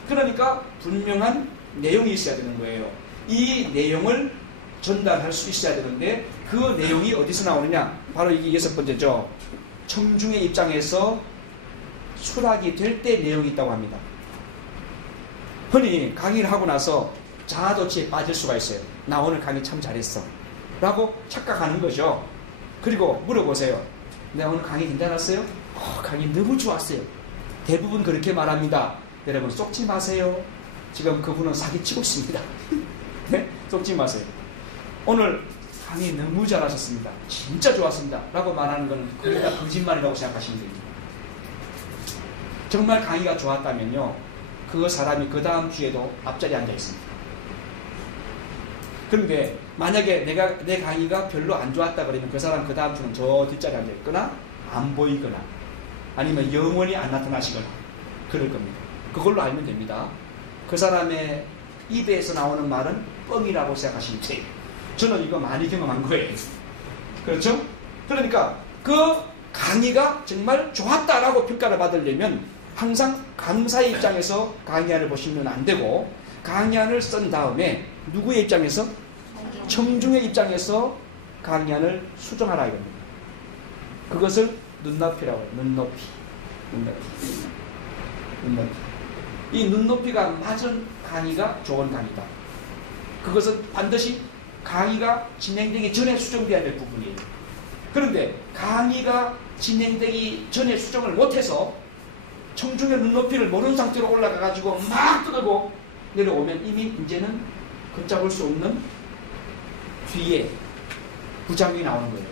그러니까 분명한 내용이 있어야 되는 거예요. 이 내용을 전달할 수 있어야 되는데 그 내용이 어디서 나오느냐? 바로 이게 6번째죠. 청중의 입장에서 수락이 될 때 내용이 있다고 합니다. 흔히 강의를 하고 나서 자아도취에 빠질 수가 있어요. 나 오늘 강의 참 잘했어 라고 착각하는 거죠. 그리고 물어보세요. 내가 오늘 강의 괜찮았어요? 강의 너무 좋았어요. 대부분 그렇게 말합니다. 여러분 속지 마세요. 지금 그분은 사기치고 있습니다. 네? 속지 마세요. 오늘 강의 너무 잘하셨습니다. 진짜 좋았습니다. 라고 말하는 건 거의 다 거짓말이라고 생각하시면 됩니다. 정말 강의가 좋았다면요, 그 사람이 그 다음 주에도 앞자리에 앉아 있습니다. 그런데 만약에 내 강의가 별로 안 좋았다 그러면 그 사람 그 다음 주는 저 뒷자리에 앉아 있거나 안 보이거나 아니면 영원히 안 나타나시거나 그럴 겁니다. 그걸로 알면 됩니다. 그 사람의 입에서 나오는 말은 뻥이라고 생각하시면 돼요. 저는 이거 많이 경험한 거예요. 그렇죠? 그러니까 그 강의가 정말 좋았다라고 평가를 받으려면 항상 강사의 입장에서 강의안을 보시면 안 되고, 강의안을 쓴 다음에 누구의 입장에서? 청중의 입장에서 강의안을 수정하라 이겁니다. 그것을 눈높이라고 해요. 눈높이. 이 눈높이가 맞은 강의가 좋은 강의다. 그것은 반드시 강의가 진행되기 전에 수정되어야 될 부분이에요. 그런데 강의가 진행되기 전에 수정을 못해서 청중의 눈높이를 모르는 상태로 올라가가지고 막 떠들고 내려오면 이미 이제는 걷잡을 수 없는 뒤에 부작용이 나오는 거예요.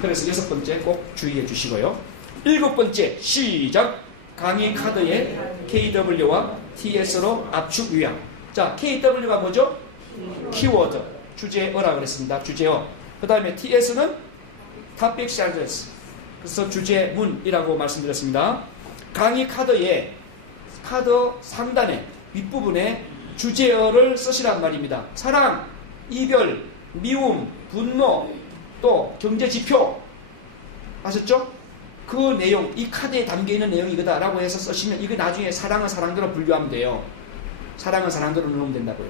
그래서 6번째 꼭 주의해 주시고요. 7번째 시작. 강의 카드에 KW와 TS로 압축 요약. 자, KW가 뭐죠? 키워드, 주제어라고 그랬습니다. 주제어. 그 다음에 TS는 topic sentence. 그래서 주제문이라고 말씀드렸습니다. 강의 카드에 카드 상단에 윗부분에 주제어를 쓰시란 말입니다. 사랑, 이별, 미움, 분노, 또 경제지표. 아셨죠? 그 내용, 이 카드에 담겨있는 내용이 이거다라고 해서 쓰시면 이거 나중에 사랑은 사랑대로 분류하면 돼요. 사랑은 사랑대로 넣으면 된다고요.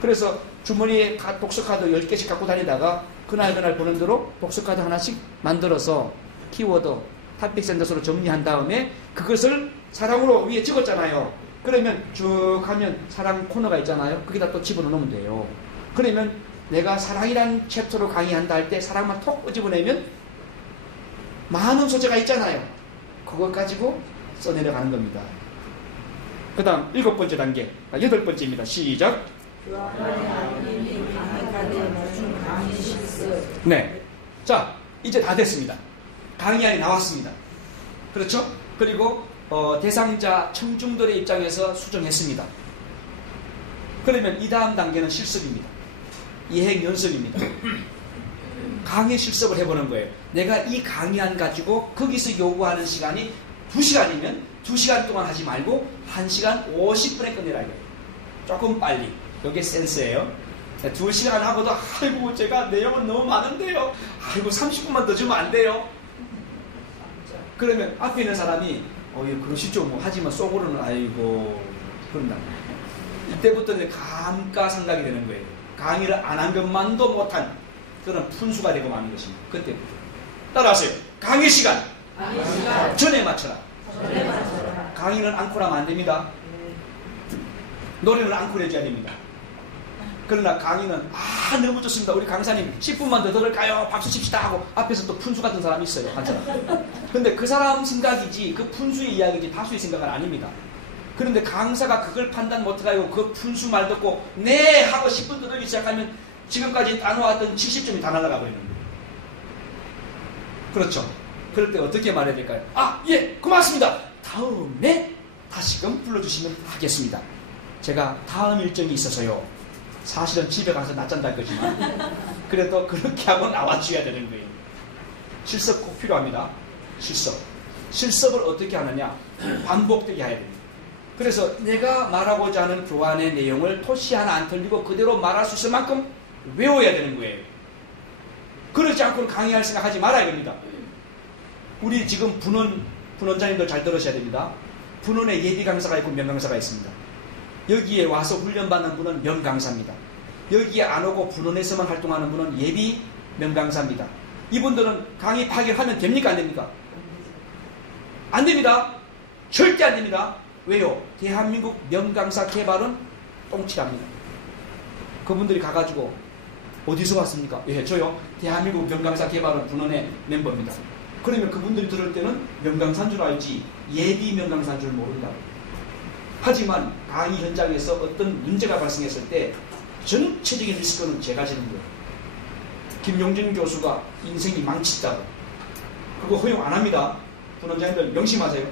그래서 주머니에 독서카드 10개씩 갖고 다니다가 그날 보는 대로 독서카드 하나씩 만들어서 키워드, 탑픽 센터스로 정리한 다음에 그것을 사랑으로 위에 찍었잖아요. 그러면 쭉 하면 사랑 코너가 있잖아요. 거기다 또 집어넣으면 돼요. 그러면 내가 사랑이란 챕터로 강의한다 할 때 사랑만 톡 끄집어내면 많은 소재가 있잖아요. 그것 가지고 써내려가는 겁니다. 그 다음 7번째 단계, 8번째입니다. 시작. 네. 자, 이제 다 됐습니다. 강의안이 나왔습니다. 그렇죠? 그리고 대상자 청중들의 입장에서 수정했습니다. 그러면 이 다음 단계는 실습입니다. 예행 연습입니다. 강의 실습을 해보는 거예요. 내가 이 강의안 가지고 거기서 요구하는 시간이 2시간이면 2시간 동안 하지 말고 1시간 50분에 끝내라 이거예요. 조금 빨리. 이게 센스예요. 2시간 하고도 아이고 제가 내용은 너무 많은데요. 아이고 30분만 더 주면 안 돼요. 그러면 앞에 있는 사람이 예, 그러시죠 뭐. 하지만 속으로는 아이고 그런다. 이때부터 이제 감가상각이 되는 거예요. 강의를 안 한 것만도 못한 그런 푼수가 되고 마는 것입니다. 그때부터. 따라하세요. 강의 시간. 전에 맞춰라. 강의는 앙코라면 안 됩니다. 노래는 앙코를 해줘야 됩니다. 그러나 강의는 너무 좋습니다. 우리 강사님 10분만 더 들을까요? 박수 칩시다 하고 앞에서 또 푼수 같은 사람이 있어요. 한 사람. 근데 그 사람 생각이지 그 푼수의 이야기지 다수의 생각은 아닙니다. 그런데 강사가 그걸 판단 못해가지고 그 푼수 말 듣고 네 하고 10분 더 들기 시작하면 지금까지 따놓았던 70점이 다 날아가 버리는 거예요. 그렇죠. 그럴 때 어떻게 말해야 될까요? 예, 고맙습니다. 다음에 다시금 불러주시면 하겠습니다. 제가 다음 일정이 있어서요. 사실은 집에 가서 낮잠 잘 거지만 그래도 그렇게 하고 나와줘야 되는 거예요. 실습 꼭 필요합니다. 실습을 어떻게 하느냐? 반복되게 해야 됩니다. 그래서 내가 말하고자 하는 교환의 내용을 토시 하나 안 틀리고 그대로 말할 수 있을 만큼 외워야 되는 거예요. 그러지 않고는 강의할 생각하지 말아야 됩니다. 우리 지금 분원장님들 잘 들으셔야 됩니다. 분원에 예비 강사가 있고 명강사가 있습니다. 여기에 와서 훈련받는 분은 명강사입니다. 여기에 안 오고 분원에서만 활동하는 분은 예비 명강사입니다. 이분들은 강의 파견하면 됩니까? 안 됩니까? 안 됩니다. 절대 안 됩니다. 왜요? 대한민국 명강사 개발은 똥칠합니다. 그분들이 가가지고 어디서 왔습니까? 저요. 대한민국 명강사 개발은 분원의 멤버입니다. 그러면 그분들이 들을 때는 명강사인 줄 알지 예비 명강사인 줄 모른다. 하지만 강의 현장에서 어떤 문제가 발생했을 때 전체적인 리스크는 제가 지는 거예요. 김용진 교수가 인생이 망쳤다고. 그거 허용 안 합니다. 분원장님들 명심하세요.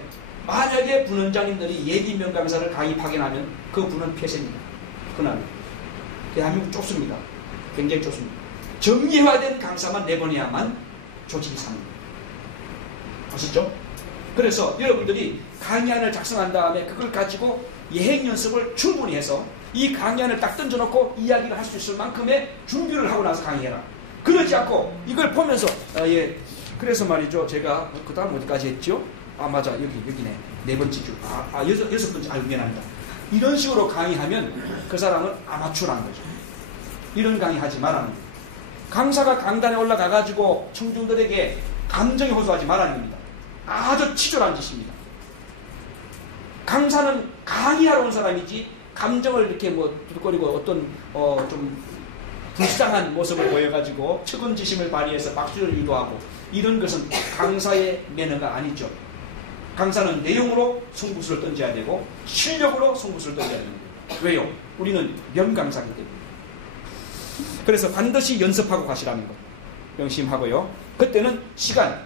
만약에 분원장님들이 예비 명강사를 강의 파견하면 그 분은 폐쇄입니다. 그날 대한민국 좁습니다. 굉장히 좁습니다. 정예화된 강사만 내보내야만 조직이 삽니다. 아시죠? 그래서 여러분들이 강의안을 작성한 다음에 그걸 가지고 예행 연습을 충분히 해서 이 강의안을 딱 던져놓고 이야기를 할 수 있을 만큼의 준비를 하고 나서 강의해라. 그러지 않고 이걸 보면서 그래서 말이죠. 제가 그 다음 어디까지 했죠? 맞아 여기네. 4번째 줄. 6번째. 미안합니다. 이런 식으로 강의하면 그 사람은 아마추어라는 거죠. 이런 강의 하지 말라는 거예요. 강사가 강단에 올라가가지고 청중들에게 감정에 호소하지 말라는 겁니다. 아주 치졸한 짓입니다. 강사는 강의하러 온 사람이지 감정을 이렇게 두둑거리고 어떤 좀 불쌍한 모습을 보여가지고 측은지심을 발휘해서 박수를 유도하고 이런 것은 강사의 매너가 아니죠. 강사는 내용으로 승부수를 던져야 되고 실력으로 승부수를 던져야 됩니다. 왜요? 우리는 명강사이기 때문에. 그래서 반드시 연습하고 가시라는 거 명심하고요. 그때는 시간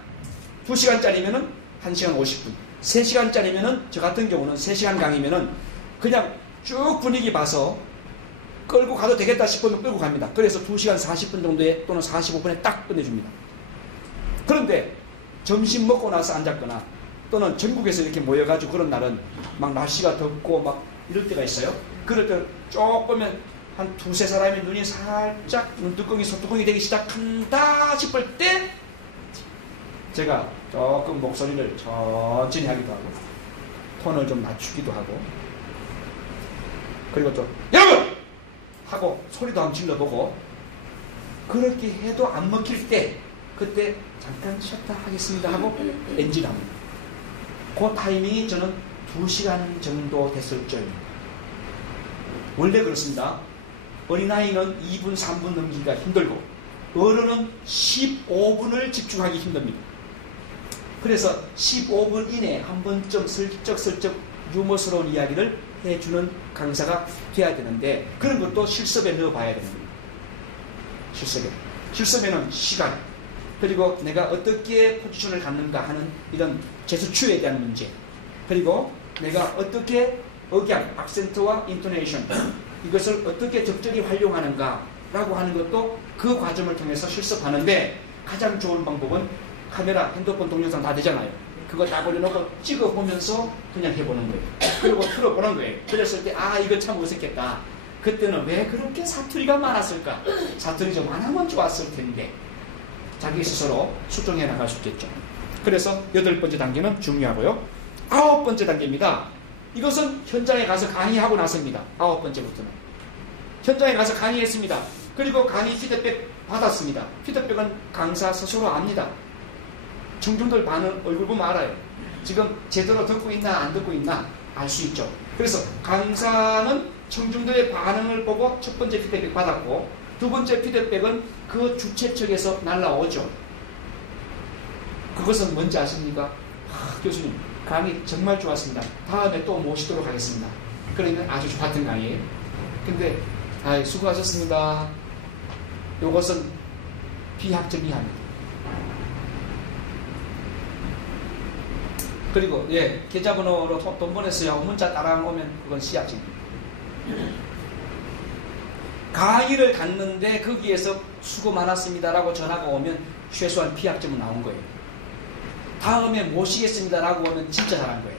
2시간짜리면은 1시간 50분 3시간짜리면은 저 같은 경우는 3시간 강의면은 그냥 쭉 분위기 봐서 끌고 가도 되겠다 싶으면 끌고 갑니다. 그래서 2시간 40분 정도에 또는 45분에 딱 끝내줍니다. 그런데 점심 먹고 나서 앉았거나 또는 전국에서 이렇게 모여가지고 그런 날은 막 날씨가 덥고 막 이럴 때가 있어요. 그럴 때 조금은 한 2-3 사람의 눈이 살짝 눈두덩이 소뚜껑이 되기 시작한다 싶을 때 제가 조금 목소리를 천천히 하기도 하고 톤을 좀 낮추기도 하고 그리고 또 여러분! 하고 소리도 한번 질러보고 그렇게 해도 안 먹힐 때 그때 잠깐 쉬었다 하겠습니다 하고 엔진 합니다. 그 타이밍이 저는 2시간 정도 됐을 적입니다. 원래 그렇습니다. 어린아이는 2분, 3분 넘기기가 힘들고 어른은 15분을 집중하기 힘듭니다. 그래서 15분 이내에 한 번쯤 슬쩍슬쩍 유머스러운 이야기를 해주는 강사가 돼야 되는데 그런 것도 실습에 넣어봐야 됩니다. 실습에는 시간 그리고 내가 어떻게 포지션을 갖는가 하는 이런 제스처에 대한 문제 그리고 내가 어떻게 억양, 악센트와 인토네이션 이것을 어떻게 적절히 활용하는가 라고 하는 것도 그 과정을 통해서 실습하는데 가장 좋은 방법은 카메라, 핸드폰 동영상 다 되잖아요. 그거 딱 올려놓고 찍어보면서 그냥 해보는 거예요. 그리고 틀어보는 거예요. 그랬을 때 이거 참 어색했다. 그때는 왜 그렇게 사투리가 많았을까? 사투리 좀 안 하면 좋았을 텐데 자기 스스로 수정해 나갈 수 있겠죠. 그래서 8번째 단계는 중요하고요. 9번째 단계입니다. 이것은 현장에 가서 강의하고 나서입니다. 9번째부터는 현장에 가서 강의했습니다. 그리고 강의 피드백 받았습니다. 피드백은 강사 스스로 압니다. 청중들 반응 얼굴 보면 알아요. 지금 제대로 듣고 있나 안 듣고 있나 알 수 있죠. 그래서 강사는 청중들의 반응을 보고 첫 번째 피드백 받았고 두 번째 피드백은 그 주최 측에서 날라오죠. 그것은 뭔지 아십니까? 교수님 강의 정말 좋았습니다. 다음에 또 모시도록 하겠습니다. 그러면 아주 좋았던 강의예요. 근데 수고하셨습니다. 이것은 비합정이합니다. 그리고 계좌번호로 돈 보냈어요 하고 문자 따랑 오면 그건 시합증입니다. 강의를 갔는데 거기에서 수고 많았습니다라고 전화가 오면 최소한 피합점은 나온 거예요. 다음에 모시겠습니다라고 하면 진짜 잘한 거예요.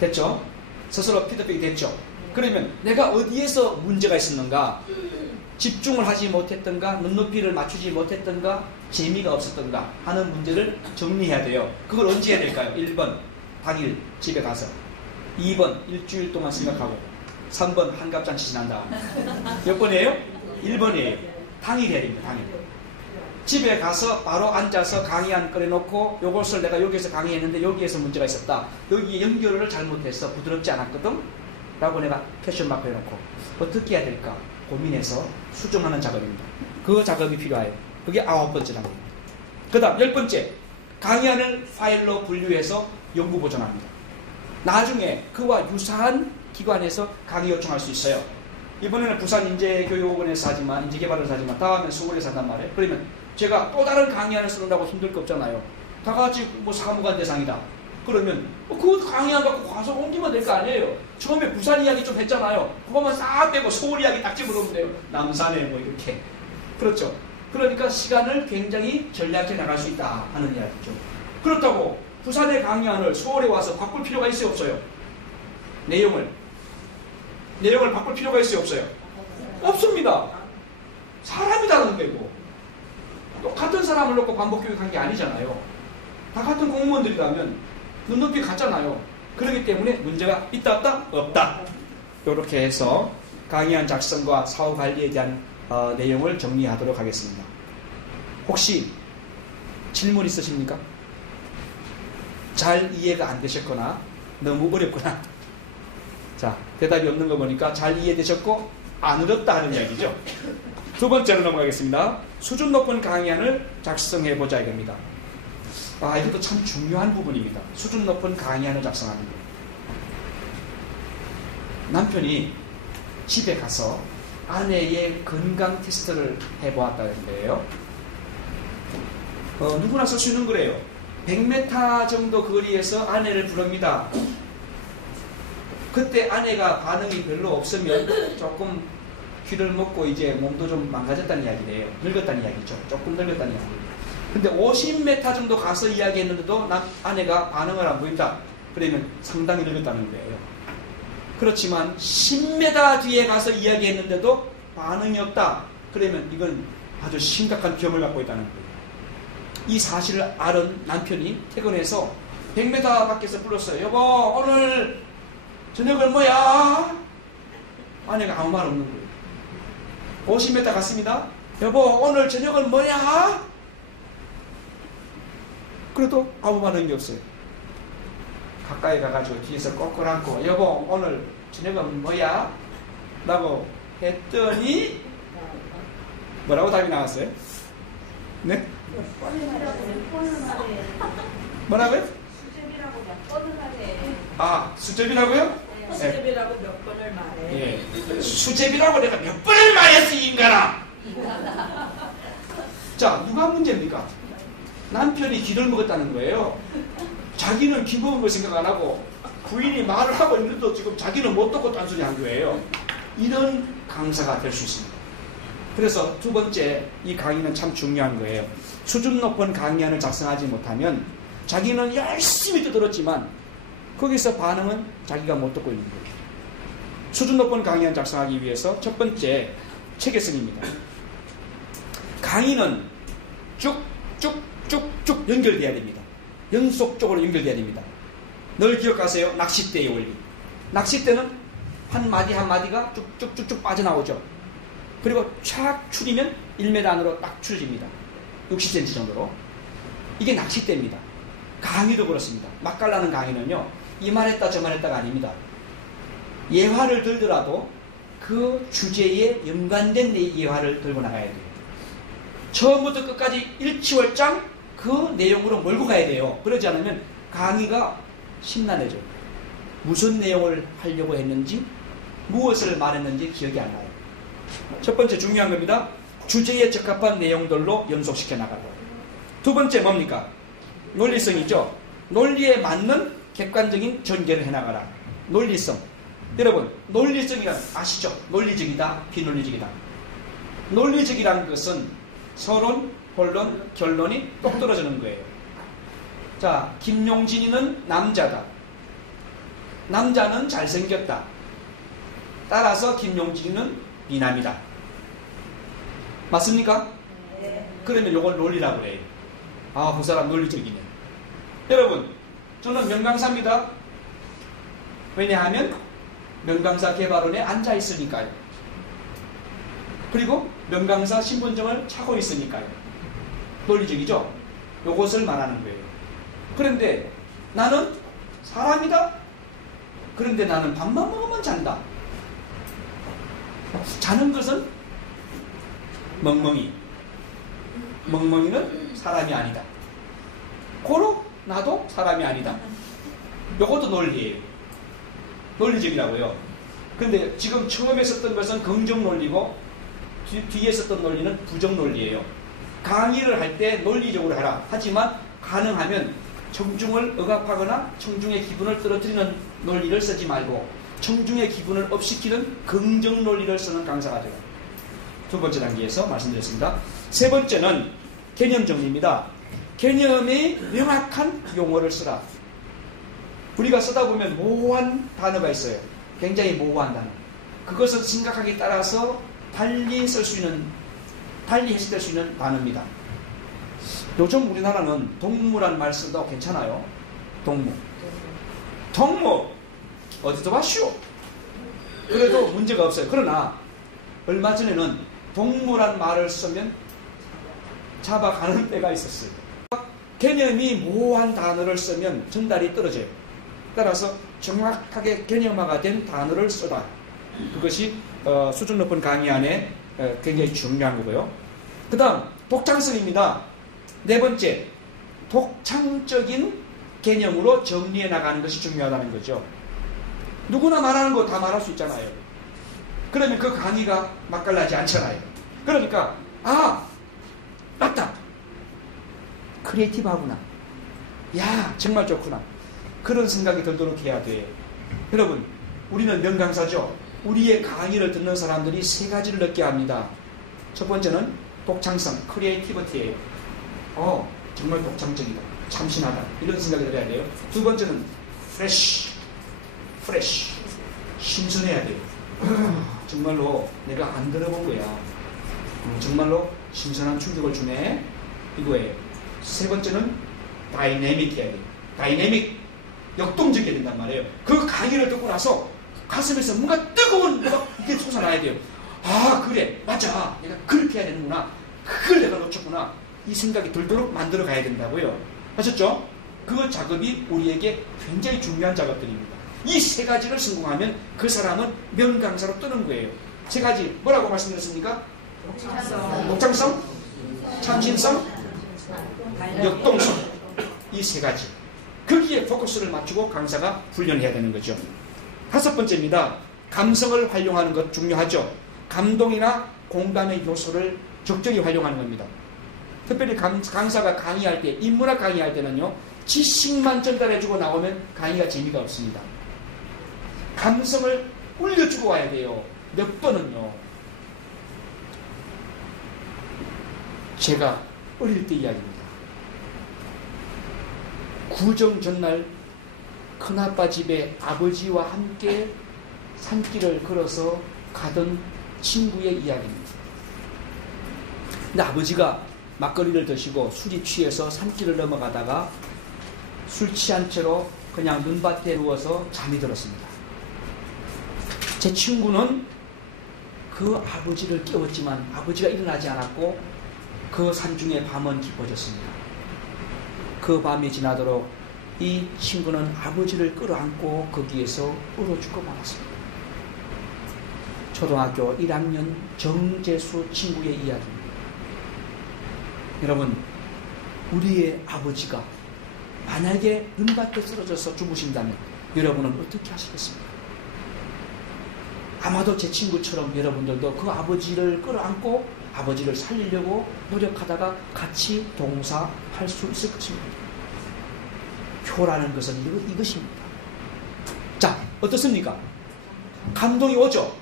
됐죠? 스스로 피드백이 됐죠? 그러면 내가 어디에서 문제가 있었는가? 집중을 하지 못했던가? 눈높이를 맞추지 못했던가? 재미가 없었던가? 하는 문제를 정리해야 돼요. 그걸 언제 해야 될까요? 1번 당일 집에 가서 2번 일주일 동안 생각하고 3번 한갑잔치 지난 다음 몇 번이에요? 1번이에요. 당일 해야 됩니다. 당일. 집에 가서 바로 앉아서 강의안 꺼내놓고 요것을 내가 여기에서 강의했는데 여기에서 문제가 있었다. 여기에 연결을 잘못해서 부드럽지 않았거든? 라고 내가 퀘스천마크 해놓고 어떻게 해야 될까 고민해서 수정하는 작업입니다. 그 작업이 필요해요. 그게 9번째 단계입니다. 그 다음 10번째 강의안을 파일로 분류해서 연구 보존합니다. 나중에 그와 유사한 기관에서 강의 요청할 수 있어요. 이번에는 부산인재교육원에서 하지만, 인재개발에서 하지만, 다음엔 서울에서 한단 말이에요. 그러면 제가 또 다른 강의안을 쓰는다고 힘들 거 없잖아요. 다 같이 뭐 사무관 대상이다. 그러면 그 강의안 갖고 가서 옮기면 될 거 아니에요. 처음에 부산 이야기 좀 했잖아요. 그것만 싹 빼고 서울 이야기 딱 집어넣으면 돼요. 남산에 뭐 이렇게. 그렇죠. 그러니까 시간을 굉장히 전략해 나갈 수 있다 하는 이야기죠. 그렇다고 부산의 강의안을 서울에 와서 바꿀 필요가 있어요, 없어요? 내용을 바꿀 필요가 있어요, 없어요? 없습니다. 사람이 다른 거고 똑같은 사람을 놓고 반복교육한 게 아니잖아요. 다 같은 공무원들이라면 눈높이 같잖아요. 그렇기 때문에 문제가 있다 없다? 없다. 이렇게 해서 강의안 작성과 사후 관리에 대한 내용을 정리하도록 하겠습니다. 혹시 질문 있으십니까? 잘 이해가 안 되셨거나 너무 어렵거나, 자, 대답이 없는 거 보니까 잘 이해되셨고 안 어렵다 하는 이야기죠. 두 번째로 넘어가겠습니다. 수준 높은 강의안을 작성해보자 이겁니다. 이것도 참 중요한 부분입니다. 수준 높은 강의안을 작성하는 거. 남편이 집에 가서 아내의 건강 테스트를 해보았다는 거예요. 누구나 쓸 수 있는 거래요. 100m 정도 거리에서 아내를 부릅니다. 그때 아내가 반응이 별로 없으면 조금 귀를 먹고 이제 몸도 좀 망가졌다는 이야기래요. 늙었다는 이야기죠. 조금 늙었다는 이야기. 근데 50m 정도 가서 이야기했는데도 아내가 반응을 안 보인다. 그러면 상당히 늙었다는 거예요. 그렇지만 10m 뒤에 가서 이야기했는데도 반응이 없다. 그러면 이건 아주 심각한 병을 갖고 있다는 거예요. 이 사실을 알은 남편이 퇴근해서 100m 밖에서 불렀어요. 여보, 오늘 저녁은 뭐야? 아내가 아무 말 없는 거예요. 50m 갔습니다. 여보, 오늘 저녁은 뭐야? 그래도 아무 반응이 없어요. 가까이 가가지고 뒤에서 꼭 안고 여보, 오늘 저녁은 뭐야? 라고 했더니 뭐라고 답이 나왔어요? 네? 뭐라고요? 수제비라고 몇 번을 하래. 수제비라고요? 네, 수제비라고 몇 번을 말해. 예. 수제비라고 내가 몇 번을 말했어, 이 인간아! 자, 누가 문제입니까? 남편이 기를 먹었다는 거예요. 자기는 기 먹은 걸 생각 안 하고 부인이 말을 하고 있는데도 지금 자기는 못 듣고 딴소리 한 거예요. 이런 강사가 될 수 있습니다. 그래서 두 번째, 이 강의는 참 중요한 거예요. 수준 높은 강의안을 작성하지 못하면 자기는 열심히 떠들었지만 거기서 반응은 자기가 못 듣고 있는 거예요. 수준 높은 강의안 작성하기 위해서 첫 번째, 체계성입니다. 강의는 쭉쭉쭉쭉 연결돼야 됩니다. 연속적으로 연결돼야 됩니다. 늘 기억하세요. 낚싯대의 원리. 낚싯대는 한 마디 한 마디가 쭉쭉쭉쭉 빠져나오죠. 그리고 촥 추리면 1m 안으로 딱 추려집니다. 60cm 정도로. 이게 낚싯대입니다. 강의도 그렇습니다. 맛깔나는 강의는요, 이만했다 저만했다가 아닙니다. 예화를 들더라도 그 주제에 연관된 예화를 들고 나가야 돼요. 처음부터 끝까지 일치월장 그 내용으로 몰고 가야 돼요. 그러지 않으면 강의가 심란해져. 무슨 내용을 하려고 했는지, 무엇을 말했는지 기억이 안 나요. 첫 번째 중요한 겁니다. 주제에 적합한 내용들로 연속시켜 나가고. 두 번째 뭡니까? 논리성이죠. 논리에 맞는 객관적인 전개를 해나가라. 논리성. 여러분, 논리성이란 아시죠? 논리적이다, 비논리적이다. 논리적이라는 것은 서론, 본론, 결론이 똑 떨어지는 거예요. 자, 김용진이는 남자다. 남자는 잘생겼다. 따라서 김용진이는 미남이다. 맞습니까? 네. 그러면 이걸 논리라고 해요. 그 사람 논리적이네. 여러분, 저는 명강사입니다. 왜냐하면 명강사 개발원에 앉아 있으니까요. 그리고 명강사 신분증을 차고 있으니까요. 논리적이죠? 요것을 말하는 거예요. 그런데 나는 사람이다. 그런데 나는 밥만 먹으면 잔다. 자는 것은 멍멍이. 멍멍이는 사람이 아니다. 고로 나도 사람이 아니다. 이것도 논리예요. 논리적이라고요. 근데 지금 처음에 썼던 것은 긍정 논리고 뒤에 썼던 논리는 부정 논리예요. 강의를 할 때 논리적으로 해라. 하지만 가능하면 청중을 억압하거나 청중의 기분을 떨어뜨리는 논리를 쓰지 말고 청중의 기분을 업시키는 긍정 논리를 쓰는 강사가 되라. 두 번째 단계에서 말씀드렸습니다. 세 번째는 개념 정리입니다. 개념의 명확한 용어를 쓰라. 우리가 쓰다 보면 모호한 단어가 있어요. 굉장히 모호한 단어. 그것을 심각하게 따라서 달리 해석될 수 있는 단어입니다. 요즘 우리나라는 동무란 말 써도 괜찮아요. 동무 어디서 봤슈? 그래도 문제가 없어요. 그러나 얼마 전에는 동무란 말을 쓰면 잡아가는 때가 있었어요. 개념이 모호한 단어를 쓰면 전달이 떨어져요. 따라서 정확하게 개념화가 된 단어를 써라. 그것이 수준 높은 강의 안에 굉장히 중요한 거고요. 그 다음 독창성입니다. 네 번째, 독창적인 개념으로 정리해 나가는 것이 중요하다는 거죠. 누구나 말하는 거 다 말할 수 있잖아요. 그러면 그 강의가 맛깔나지 않잖아요. 그러니까 맞다. 크리에이티브하구나. 야, 정말 좋구나. 그런 생각이 들도록 해야 돼요. 여러분, 우리는 명강사죠. 우리의 강의를 듣는 사람들이 세 가지를 느껴야 합니다. 첫 번째는 독창성, 크리에이티비티예요. 정말 독창적이다. 참신하다. 이런 생각이 들어야 돼요. 두 번째는 프레쉬. 신선해야 돼요. 정말로 내가 안 들어본 거야. 정말로 신선한 충격을 주네. 이거예요. 세 번째는 다이내믹해야 돼요. 다이내믹, 역동적이어야 된단 말이에요. 그 강의를 듣고 나서 가슴에서 뭔가 뜨거운 뭐가 이게 솟아나야 돼요. 그래, 맞아. 내가 그렇게 해야 되는구나. 그걸 내가 놓쳤구나. 이 생각이 들도록 만들어 가야 된다고요. 아셨죠? 그 작업이 우리에게 굉장히 중요한 작업들입니다. 이 세 가지를 성공하면 그 사람은 명강사로 뜨는 거예요. 세 가지 뭐라고 말씀드렸습니까? 독창성, 참신성, 역동성. 이 세 가지. 거기에 포커스를 맞추고 강사가 훈련해야 되는 거죠. 다섯 번째입니다. 감성을 활용하는 것 중요하죠. 감동이나 공감의 요소를 적절히 활용하는 겁니다. 특별히 강사가 강의할 때, 인문학 강의할 때는요, 지식만 전달해주고 나오면 강의가 재미가 없습니다. 감성을 울려주고 와야 돼요. 몇 번은요. 제가 어릴 때 이야기입니다. 구정 전날 큰아빠 집에 아버지와 함께 산길을 걸어서 가던 친구의 이야기입니다. 근데 아버지가 막걸리를 드시고 술이 취해서 산길을 넘어가다가 술 취한 채로 그냥 눈밭에 누워서 잠이 들었습니다. 제 친구는 그 아버지를 깨웠지만 아버지가 일어나지 않았고 그 산중의 밤은 깊어졌습니다. 그 밤이 지나도록 이 친구는 아버지를 끌어안고 거기에서 울어 죽고 말았습니다. 초등학교 1학년 정재수 친구의 이야기입니다. 여러분, 우리의 아버지가 만약에 눈밭에 쓰러져서 죽으신다면 여러분은 어떻게 하시겠습니까? 아마도 제 친구처럼 여러분들도 그 아버지를 끌어안고 아버지를 살리려고 노력하다가 같이 동사할 수 있을 것입니다. 효라는 것은 이것입니다. 자, 어떻습니까? 감동이 오죠?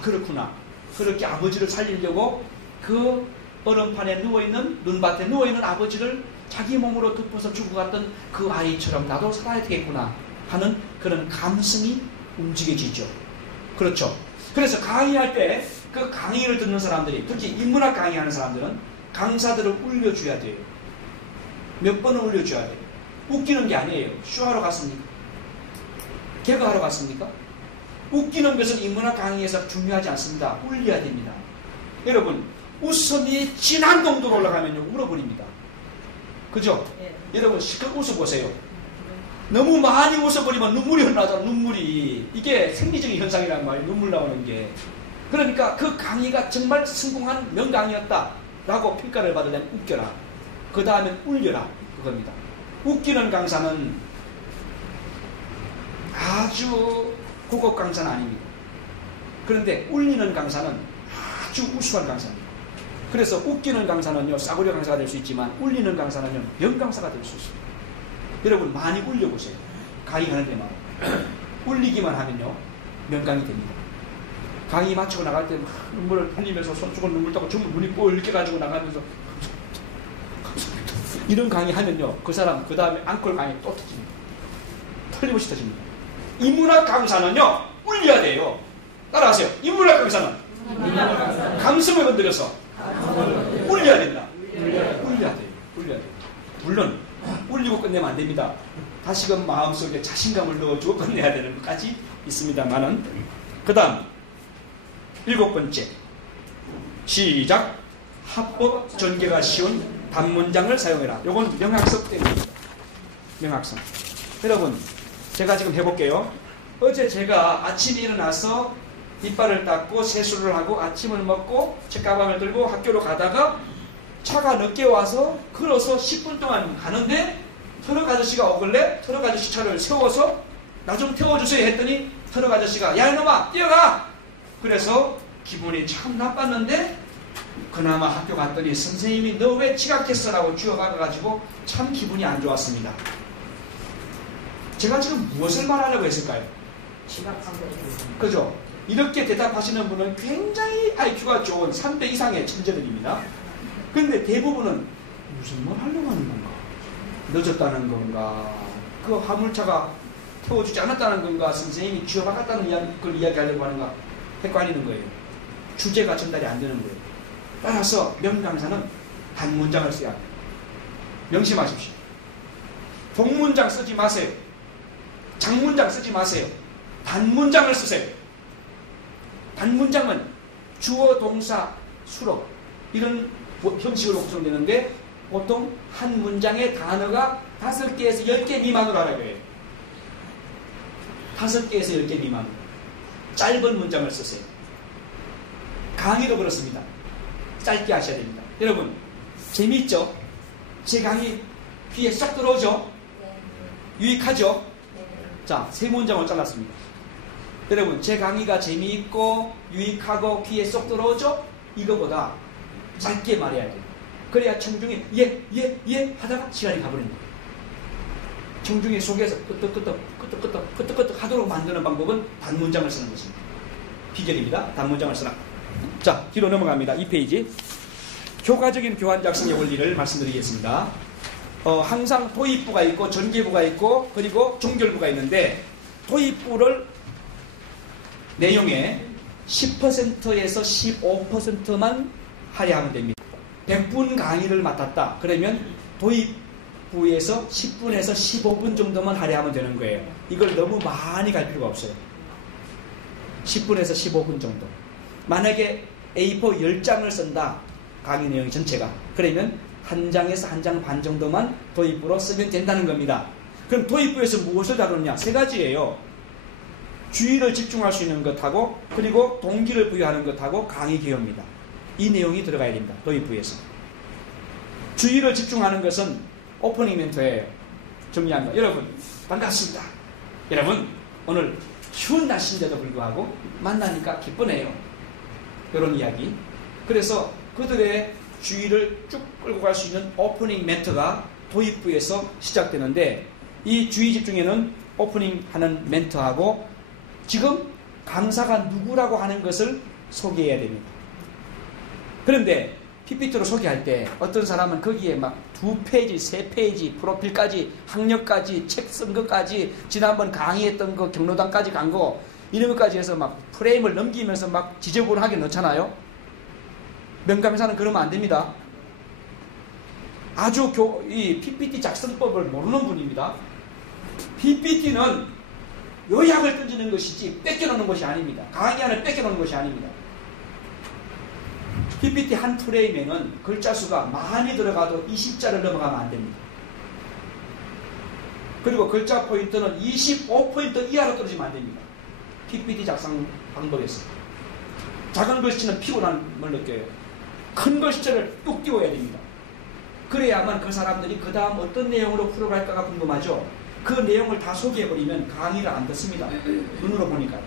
그렇구나. 그렇게 아버지를 살리려고 그 얼음판에 누워있는, 눈밭에 누워있는 아버지를 자기 몸으로 덮어서 죽어갔던 그 아이처럼 나도 살아야 되겠구나 하는 그런 감성이 움직여지죠. 그렇죠. 그래서 강의할 때 그 강의를 듣는 사람들이, 특히 인문학 강의하는 사람들은 강사들을 울려줘야 돼요. 몇 번을 울려줘야 돼요. 웃기는 게 아니에요. 쇼하러 갔습니까? 개그하러 갔습니까? 웃기는 것은 인문학 강의에서 중요하지 않습니다. 울려야 됩니다. 여러분, 웃음이 진한 정도로 올라가면요, 울어버립니다. 그죠? 네. 여러분, 실컷 웃어보세요. 너무 많이 웃어버리면 눈물이 흘러나잖아. 눈물이. 이게 생리적인 현상이란 말이에요. 눈물 나오는 게. 그러니까 그 강의가 정말 성공한 명강의였다 라고 평가를 받으려면 웃겨라. 그 다음엔 울려라. 그겁니다. 웃기는 강사는 아주 고급 강사는 아닙니다. 그런데 울리는 강사는 아주 우수한 강사입니다. 그래서 웃기는 강사는요, 싸구려 강사가 될 수 있지만 울리는 강사는요, 명강사가 될 수 있습니다. 여러분 많이 울려보세요. 강의하는 데만 울리기만 하면요, 명강이 됩니다. 강의 마치고 나갈 때 눈물을 흘리면서 손수건 눈물 닦고 전부 눈이 뻘게 가지고 나가면서 이런 강의 하면요, 그 사람 그 다음에 앙콜 강의 또 터집니다. 틀림없이 터집니다. 인문학 강사는요, 울려야 돼요. 따라하세요. 인문학 강사는 감성을 건드려서 울려야 된다. 울려야 돼요. 울려야 돼요. 물론 울리고 끝내면 안 됩니다. 다시금 마음속에 자신감을 넣어주고 끝내야 되는 것까지 있습니다만은. 그 다음 7번째, 시작. 합법 전개가 쉬운 단문장을 사용해라. 요건 명학습 때문입니다. 명학습. 여러분, 제가 지금 해볼게요. 어제 제가 아침에 일어나서 이빨을 닦고 세수를 하고 아침을 먹고 책가방을 들고 학교로 가다가 차가 늦게 와서 걸어서 10분 동안 가는데 트럭 아저씨가 오길래 트럭 아저씨 차를 세워서 나 좀 태워주세요 했더니 트럭 아저씨가 야 이놈아 뛰어가! 그래서 기분이 참 나빴는데 그나마 학교 갔더니 선생님이 너 왜 지각했어? 라고 쥐어가가지고 참 기분이 안 좋았습니다. 제가 지금 무엇을 말하려고 했을까요? 지각한 거죠. 그죠? 이렇게 대답하시는 분은 굉장히 IQ가 좋은 3대 이상의 천재들입니다. 근데 대부분은 무슨 말 하려고 하는 건가? 늦었다는 건가? 그 화물차가 태워주지 않았다는 건가? 선생님이 쥐어박았다는 걸 이야기하려고 하는가? 헷갈리는 거예요. 주제가 전달이 안 되는 거예요. 따라서 명강사는 단문장을 써야 합니다. 명심하십시오. 동문장 쓰지 마세요. 장문장 쓰지 마세요. 단문장을 쓰세요. 단문장은 주어, 동사, 수록 이런 형식으로 구성되는데 보통 한 문장의 단어가 5개에서 10개 미만으로 하라고 해요. 5개에서 10개 미만. 짧은 문장을 쓰세요. 강의도 그렇습니다. 짧게 하셔야 됩니다. 여러분 재미있죠? 제 강의 귀에 싹 들어오죠? 유익하죠? 자, 3문장을 잘랐습니다. 여러분 제 강의가 재미있고 유익하고 귀에 쏙 들어오죠? 이거보다 짧게 말해야 돼요. 그래야 청중이 예 하다가 시간이 가버리는 거예요. 청중이 속에서 끄떡끄떡 하도록 만드는 방법은 단문장을 쓰는 것입니다. 비결입니다. 단문장을 쓰라. 자, 뒤로 넘어갑니다. 2페이지. 교과적인 교환 작성의 원리를 말씀드리겠습니다. 항상 도입부가 있고 전개부가 있고 그리고 종결부가 있는데 도입부를 내용의 10%에서 15%만 할애하면 됩니다. 100분 강의를 맡았다. 그러면 도입부에서 10분에서 15분 정도만 할애하면 되는 거예요. 이걸 너무 많이 갈 필요가 없어요. 10분에서 15분 정도. 만약에 A4 10장을 쓴다. 강의 내용이 전체가. 그러면 한 장에서 한 장 반 정도만 도입부로 쓰면 된다는 겁니다. 그럼 도입부에서 무엇을 다루느냐? 3가지예요. 주의를 집중할 수 있는 것하고 그리고 동기를 부여하는 것하고 강의 개요입니다. 이 내용이 들어가야 됩니다. 도입부에서. 주의를 집중하는 것은 오프닝 멘트예요. 정리한 거. 여러분 반갑습니다. 여러분 오늘 추운 날씨인데도 불구하고 만나니까 기쁘네요. 이런 이야기. 그래서 그들의 주의를 쭉 끌고 갈 수 있는 오프닝 멘트가 도입부에서 시작되는데 이 주의 집중에는 오프닝 하는 멘트하고 지금 강사가 누구라고 하는 것을 소개해야 됩니다. 그런데 PPT로 소개할 때 어떤 사람은 거기에 막 2페이지, 3페이지, 프로필까지, 학력까지, 책 쓴 것까지, 지난번 강의했던 거, 경로당까지 간 거, 이런 것까지 해서 막 프레임을 넘기면서 막 지저분하게 넣잖아요. 명감사는 그러면 안 됩니다. 아주 이 PPT 작성법을 모르는 분입니다. PPT는 요약을 던지는 것이지 뺏겨놓는 것이 아닙니다. 강의 안을 뺏겨놓는 것이 아닙니다. PPT 한 프레임에는 글자 수가 많이 들어가도 20자를 넘어가면 안 됩니다. 그리고 글자 포인트는 25포인트 이하로 떨어지면 안 됩니다. PPT 작성 방법에서. 작은 글씨는 피곤함을 느껴요. 큰 글씨를 뚝 띄워야 됩니다. 그래야만 그 사람들이 그 다음 어떤 내용으로 풀어갈까가 궁금하죠. 그 내용을 다 소개해버리면 강의를 안 듣습니다. 눈으로 보니까.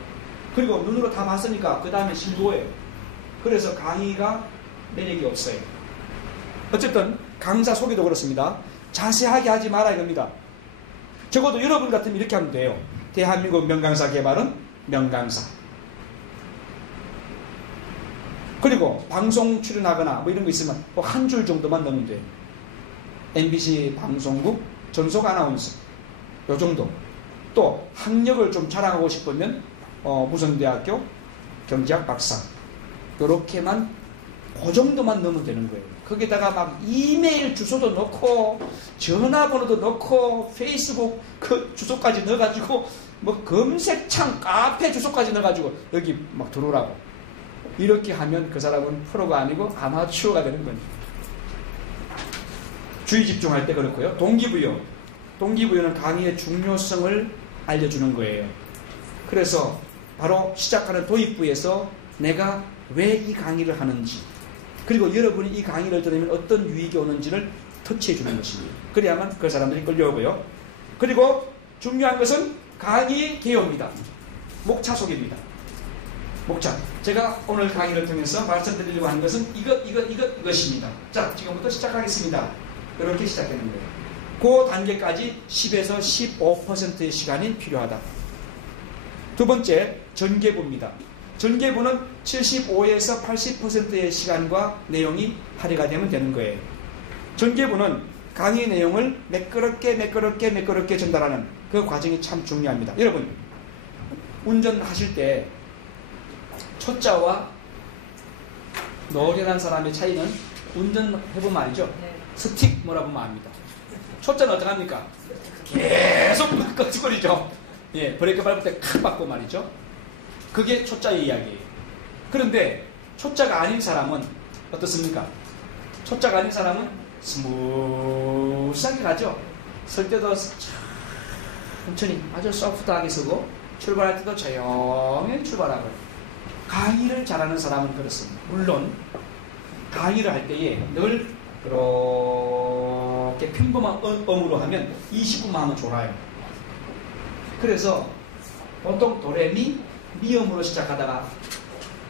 그리고 눈으로 다 봤으니까 그 다음에 실도예요. 그래서 강의가 매력이 없어요. 어쨌든 강사 소개도 그렇습니다. 자세하게 하지 마라 이겁니다. 적어도 여러분 같으면 이렇게 하면 돼요. 대한민국 명강사 개발은 명강사. 그리고 방송 출연하거나 뭐 이런 거 있으면 한 줄 정도만 넣으면 돼요. MBC 방송국 전속 아나운서 요 정도. 또 학력을 좀 자랑하고 싶으면 무성대학교 경제학 박사 요렇게만 그 정도만 넣으면 되는 거예요. 거기다가 막 이메일 주소도 넣고 전화번호도 넣고 페이스북 그 주소까지 넣어가지고 뭐 검색창 카페 주소까지 넣어가지고 여기 막 들어오라고. 이렇게 하면 그 사람은 프로가 아니고 아마추어가 되는 겁니다. 주의 집중할 때 그렇고요. 동기부여. 동기부여는 강의의 중요성을 알려주는 거예요. 그래서 바로 시작하는 도입부에서 내가 왜 이 강의를 하는지, 그리고 여러분이 이 강의를 들으면 어떤 유익이 오는지를 터치해 주는 것입니다. 그래야만 그 사람들이 끌려오고요. 그리고 중요한 것은 강의 개요입니다. 목차 소개입니다. 목차. 제가 오늘 강의를 통해서 말씀드리려고 하는 것은 이것입니다. 자, 지금부터 시작하겠습니다. 이렇게 시작하는 거예요. 그 단계까지 10에서 15%의 시간이 필요하다. 두 번째, 전개부입니다. 전개부는 75에서 80%의 시간과 내용이 할애가 되면 되는 거예요. 전개부는 강의 내용을 매끄럽게 전달하는 그 과정이 참 중요합니다. 여러분, 운전하실 때 초짜와 노련한 사람의 차이는 운전해보면 알죠? 스틱 뭐라 보면 압니다. 초짜는 어떡합니까? 계속 끄적거리죠. 예, 브레이크 밟을 때 칵 받고 말이죠. 그게 초짜의 이야기예요. 그런데 초짜가 아닌 사람은 어떻습니까? 초짜가 아닌 사람은 스무스하게 가죠. 설 때도 천천히 아주 소프트하게 서고 출발할 때도 조용히 출발하고. 강의를 잘하는 사람은 그렇습니다. 물론 강의를 할 때에 늘 이렇게 평범한 음으로 하면 20분만 하면 졸아요. 그래서 보통 도레미 미음으로 시작하다가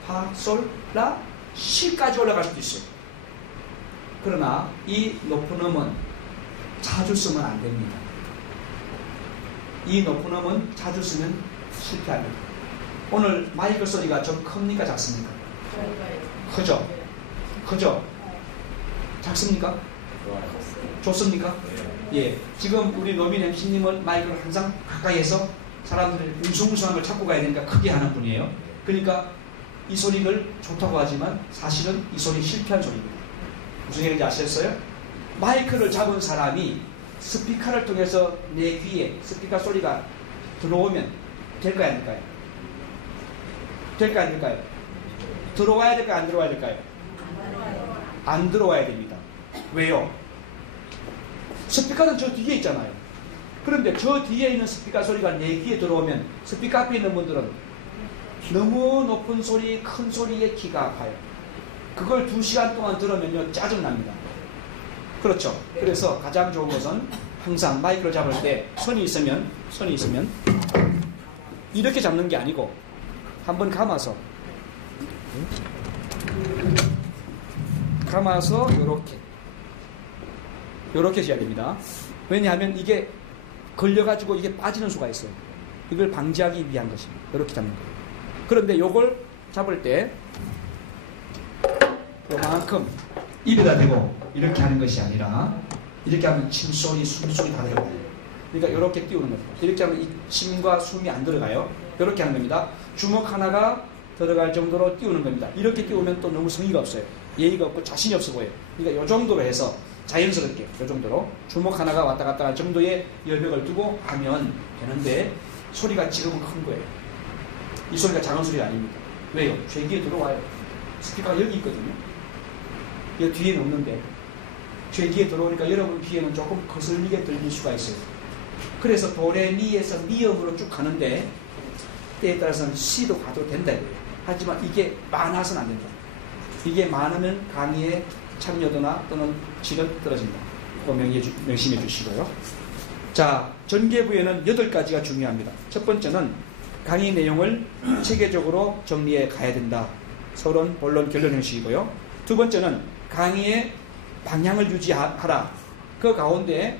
파, 솔, 라, 시까지 올라갈 수도 있어요. 그러나 이 높은 음은 자주 쓰면 안 됩니다. 이 높은 음은 자주 쓰면 실패합니다. 오늘 마이크 소리가 좀 큽니까 작습니까? 크죠? 크죠? 작습니까? 좋습니까? 예. 지금 우리 노민 MC님은 마이크를 항상 가까이에서 사람들이 웅성웅성한 걸 찾고 가야 되니까 크게 하는 분이에요. 그러니까 이 소리를 좋다고 하지만 사실은 이 소리 실패한 소리입니다. 무슨 얘기인지 아셨어요? 마이크를 잡은 사람이 스피커를 통해서 내 귀에 스피커 소리가 들어오면 될까요? 안 될까요? 될까요? 안 될까요? 들어와야 될까요? 안 들어와야 될까요? 안 들어와야 됩니다. 왜요? 스피커는 저 뒤에 있잖아요. 그런데 저 뒤에 있는 스피커 소리가 내 귀에 들어오면 스피커 앞에 있는 분들은 너무 높은 소리, 큰 소리에 귀가 아파요. 그걸 2시간 동안 들으면요 짜증납니다. 그렇죠? 그래서 가장 좋은 것은 항상 마이크를 잡을 때 선이 있으면 이렇게 잡는 게 아니고 한번 감아서 요렇게 해야 됩니다. 왜냐하면 이게 걸려가지고 이게 빠지는 수가 있어요. 이걸 방지하기 위한 것입니다. 이렇게 잡는 거예요. 그런데 요걸 잡을 때 요만큼 입에다 대고 이렇게 하는 것이 아니라 이렇게 하면 침소리, 숨소리 다 들어가요. 그러니까 이렇게 띄우는 겁니다. 이렇게 하면 이 침과 숨이 안 들어가요. 이렇게 하는 겁니다. 주먹 하나가 들어갈 정도로 띄우는 겁니다. 이렇게 띄우면 또 너무 성의가 없어요. 예의가 없고 자신이 없어 보여요. 그러니까 이 정도로 해서 자연스럽게 이 정도로 주먹 하나가 왔다 갔다 할 정도의 여백을 두고 하면 되는데 소리가 지금은 큰 거예요. 이 소리가 작은 소리가 아닙니다. 왜요? 제 귀에 들어와요. 스피커가 여기 있거든요. 여기 뒤에는 없는데 제 귀에 들어오니까 여러분 귀에는 조금 거슬리게 들릴 수가 있어요. 그래서 도레미에서 미음으로 쭉 가는데 때에 따라서는 시도 가도 된다 이거예요. 하지만 이게 많아서는 안 된다. 이게 많으면 강의에 참여도나 또는 질은 떨어진다. 그거 명심해 주시고요. 자, 전개부에는 8가지가 중요합니다. 첫 번째는 강의 내용을 체계적으로 정리해 가야 된다. 서론, 본론, 결론 형식이고요. 두 번째는 강의의 방향을 유지하라. 그 가운데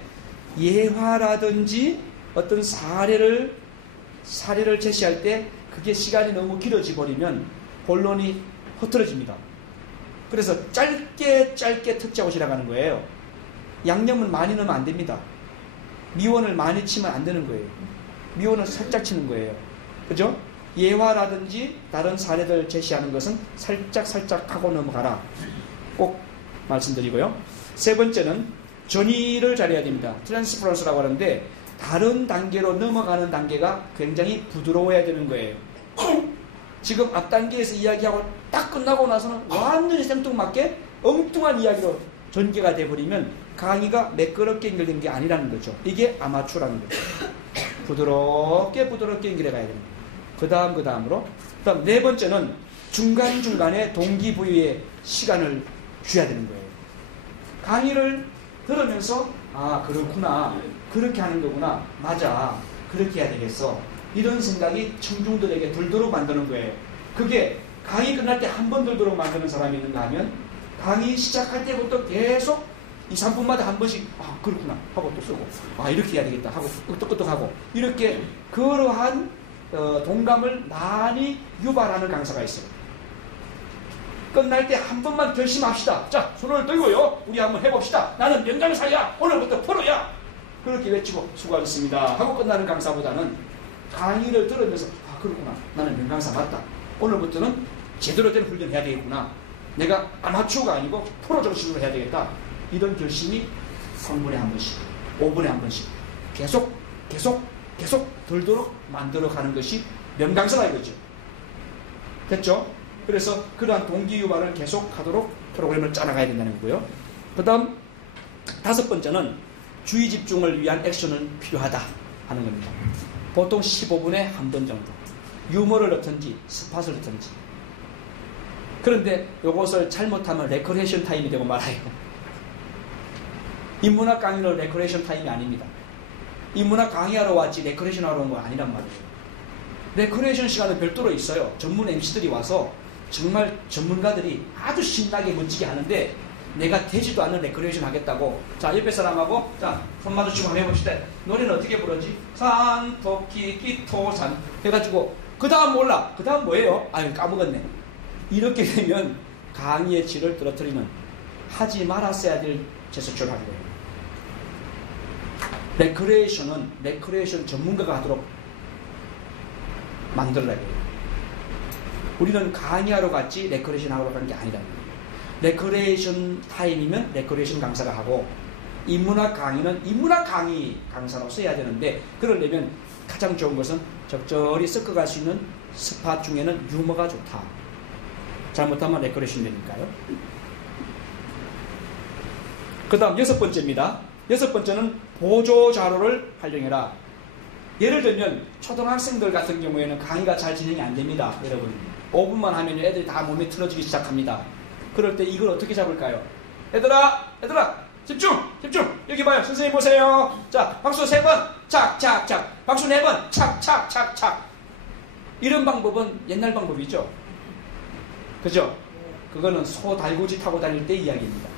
예화라든지 어떤 사례를 제시할 때 그게 시간이 너무 길어져 버리면 본론이 흐트러집니다. 그래서 짧게 특지하고 지나가는 거예요. 양념은 많이 넣으면 안 됩니다. 미원을 많이 치면 안 되는 거예요. 미원을 살짝 치는 거예요. 그죠? 예화라든지 다른 사례들 제시하는 것은 살짝 하고 넘어가라. 꼭 말씀드리고요. 세 번째는 전이를 잘해야 됩니다. 트랜스퍼런스라고 하는데 다른 단계로 넘어가는 단계가 굉장히 부드러워야 되는 거예요. 지금 앞 단계에서 이야기하고 딱 끝나고 나서는 완전히 생뚱맞게 엉뚱한 이야기로 전개가 돼버리면 강의가 매끄럽게 연결된 게 아니라는 거죠. 이게 아마추어라는 거죠. 부드럽게 연결해 가야 됩니다. 그 다음으로. 네 번째는 중간중간에 동기부여의 시간을 줘야 되는 거예요. 강의를 들으면서 아, 그렇구나. 그렇게 하는 거구나. 맞아. 그렇게 해야 되겠어. 이런 생각이 청중들에게 들도록 만드는 거예요. 그게 강의 끝날 때 한 번 들도록 만드는 사람이 있는가 하면 강의 시작할 때부터 계속 2, 3분마다 한 번씩 아, 그렇구나 하고 또 쓰고 아, 이렇게 해야 되겠다 하고 끄떡끄떡 하고 이렇게 그러한 동감을 많이 유발하는 강사가 있어요. 끝날 때 한 번만 결심합시다. 자, 손을 들고요. 우리 한번 해봅시다. 나는 명강사야. 오늘부터 프로야. 그렇게 외치고 수고하셨습니다 하고 끝나는 강사보다는 강의를 들으면서 아, 그렇구나. 나는 명강사 맞다. 오늘부터는 제대로 된 훈련을 해야 되겠구나. 내가 아마추어가 아니고 프로 정식으로 해야 되겠다. 이런 결심이 3분에 한 번씩, 5분에 한 번씩 계속 들도록 만들어가는 것이 명강사라 이거죠. 됐죠? 그래서 그러한 동기유발을 계속하도록 프로그램을 짜나가야 된다는 거고요. 그 다음 5번째는 주의 집중을 위한 액션은 필요하다 하는 겁니다. 보통 15분에 한 번 정도 유머를 넣든지 스팟을 넣든지. 그런데 이것을 잘못하면 레크레이션 타임이 되고 말아요. 인문학 강의는 레크레이션 타임이 아닙니다. 인문학 강의하러 왔지 레크레이션 하러 온 건 아니란 말이에요. 레크레이션 시간은 별도로 있어요. 전문 MC들이 와서 정말 전문가들이 아주 신나게 멋지게 하는데 내가 되지도 않는 레크레이션 하겠다고. 자, 옆에 사람하고 자, 손 마주치고 한번 해봅시다. 노래는 어떻게 부르지? 산, 토끼, 기토, 산 해가지고 그 다음 몰라. 그 다음 뭐예요? 아유, 까먹었네. 이렇게 되면 강의의 질을 떨어뜨리는 하지 말았어야 될 제스처를 하는 거예요. 레크레이션 전문가가 하도록 만들어야 돼요. 우리는 강의하러 갔지 레크레이션 하러 간 게 아니라는 거예요. 레크레이션 타임이면 레크레이션 강사가 하고 인문학 강의는 인문학 강의 강사로서 해야 되는데 그러려면 가장 좋은 것은 적절히 섞어갈 수 있는 스팟 중에는 유머가 좋다. 잘못하면 레크레이션 되니까요. 그 다음 6번째입니다. 6번째는 보조 자료를 활용해라. 예를 들면 초등학생들 같은 경우에는 강의가 잘 진행이 안 됩니다. 여러분 5분만 하면 애들이 다 몸에 틀어지기 시작합니다. 그럴 때 이걸 어떻게 잡을까요? 얘들아 집중 여기 봐요. 선생님 보세요. 자, 박수 3번 착착착, 박수 4번 착착착착. 이런 방법은 옛날 방법이죠. 그죠? 그거는 소 달구지 타고 다닐 때 이야기입니다.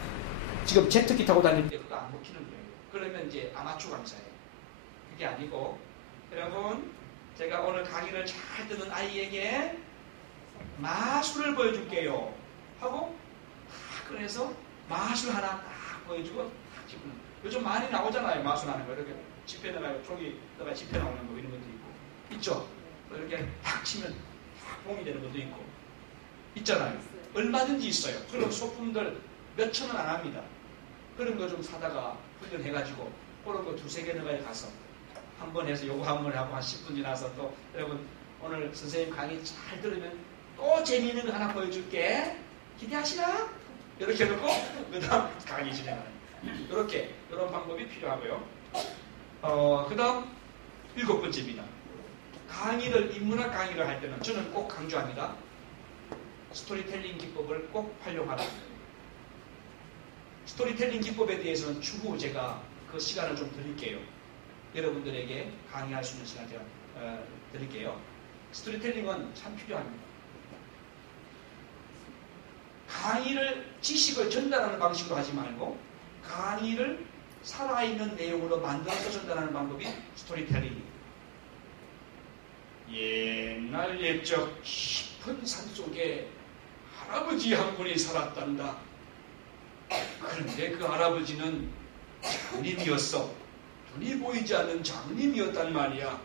지금 제트기 타고 다닐 때 그거 안 먹히는 거예요. 그러면 이제 아마추어 강사예요. 그게 아니고 여러분, 제가 오늘 강의를 잘 듣는 아이에게 마술을 보여줄게요 하고 딱 꺼내서 마술 하나 딱 보여주고 딱 집어넣는. 요즘 많이 나오잖아요. 마술 하는 거. 이렇게 지폐 넣어요. 쪽에다가 지폐 나오는 거 이런 것도 있고 있죠. 이렇게 딱 치면 딱 봉이 되는 것도 있고 있잖아요. 얼마든지 있어요. 그런 소품들 몇 천 원 안 합니다. 그런 거 좀 사다가 훈련해가지고 그런 거 2-3개 넣어야 가서 한 번 해서 요거 한 번 하고 한 10분 지나서 또 여러분 오늘 선생님 강의 잘 들으면 또 재미있는 거 하나 보여줄게. 기대하시나? 이렇게 해놓고 그 다음 강의 진행하는 이렇게 이런 방법이 필요하고요. 그 다음 7번째입니다. 강의를 인문학 강의를 할 때는 저는 꼭 강조합니다. 스토리텔링 기법을 꼭 활용하라. 스토리텔링 기법에 대해서는 추후 제가 그 시간을 좀 드릴게요. 여러분들에게 강의할 수 있는 시간 제가 드릴게요. 스토리텔링은 참 필요합니다. 강의를 지식을 전달하는 방식으로 하지 말고 강의를 살아있는 내용으로 만들어서 전달하는 방법이 스토리텔링입니다. 옛날 옛적 깊은 산속에 할아버지 한 분이 살았단다. 그런데 그 할아버지는 장님이었어. 눈이 보이지 않는 장님이었단 말이야.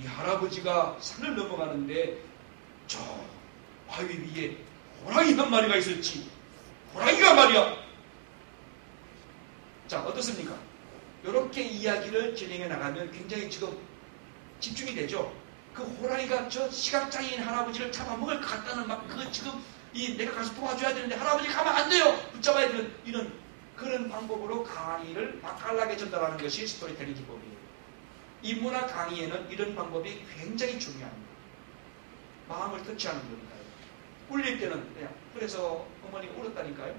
이 할아버지가 산을 넘어가는데 저 바위 위에 호랑이 한 마리가 있었지. 호랑이가 말이야. 자, 어떻습니까? 이렇게 이야기를 진행해 나가면 굉장히 지금 집중이 되죠. 그 호랑이가 저 시각장애인 할아버지를 잡아먹을 것 같다는 막 그 지금 내가 가서 도와줘야 되는데 할아버지 가면 안 돼요. 붙잡아야 되는 이런 그런 방법으로 강의를 맛깔나게 전달하는 것이 스토리텔링 기법이에요. 인문학 강의에는 이런 방법이 굉장히 중요합니다. 마음을 터치하는 거니까요. 울릴 때는 그냥 그래서 어머니가 울었다니까요.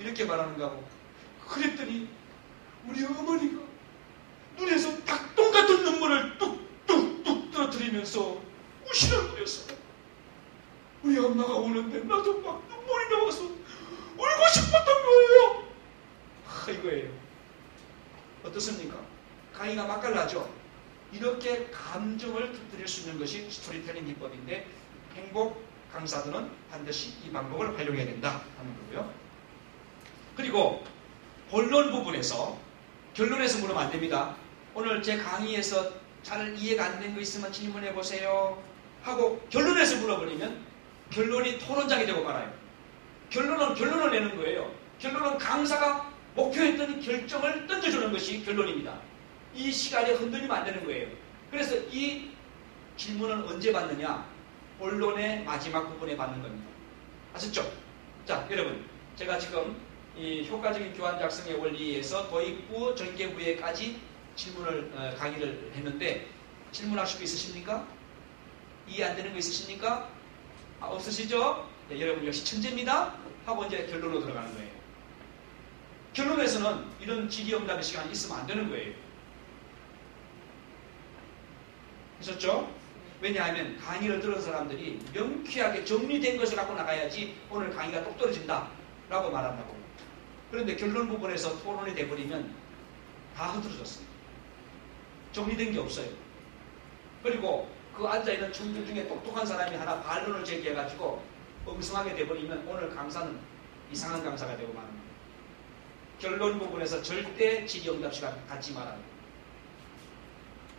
이렇게 말하는가 하고 그랬더니 우리 어머니가 눈에서 닭똥 같은 눈물을 뚝뚝뚝 떨어뜨리면서 우시를 부렸어요. 우리 엄마가 우는데 나도 막 눈물이 나와서 울고 싶었던 거예요. 이거예요. 어떻습니까? 강의가 맛깔나죠? 이렇게 감정을 터뜨릴 수 있는 것이 스토리텔링 기법인데 행복 강사들은 반드시 이 방법을 활용해야 된다 하는 거고요. 그리고 본론 부분에서 결론에서 물으면 안 됩니다. 오늘 제 강의에서 잘 이해가 안 된 거 있으면 질문해 보세요 하고 결론에서 물어버리면 결론이 토론장이 되고 말아요. 결론을 내는 거예요. 결론은 강사가 목표했던 결정을 던져주는 것이 결론입니다. 이 시간에 흔들리면 안 되는 거예요. 그래서 이 질문은 언제 받느냐? 본론의 마지막 부분에 받는 겁니다. 아셨죠? 자, 여러분, 제가 지금 이 효과적인 교환 작성의 원리에서 도입부, 전개부에까지 강의를 했는데 질문하실 거 있으십니까? 이해 안 되는 거 있으십니까? 없으시죠? 네, 여러분 역시 천재입니다. 하고 이제 결론으로 들어가는 거예요. 결론에서는 이런 질의응답의 시간이 있으면 안 되는 거예요. 하셨죠? 왜냐하면 강의를 들은 사람들이 명쾌하게 정리된 것을 갖고 나가야지 오늘 강의가 똑 떨어진다 라고 말한다고. 그런데 결론 부분에서 토론이 돼버리면 다 흐트러졌습니다. 정리된 게 없어요. 그리고 그 앉아있는 청중 중에 똑똑한 사람이 하나 반론을 제기해가지고 엉성하게 돼버리면 오늘 강사는 이상한 강사가 되고 말합니다. 결론 부분에서 절대 질의응답 시간 갖지 말아요.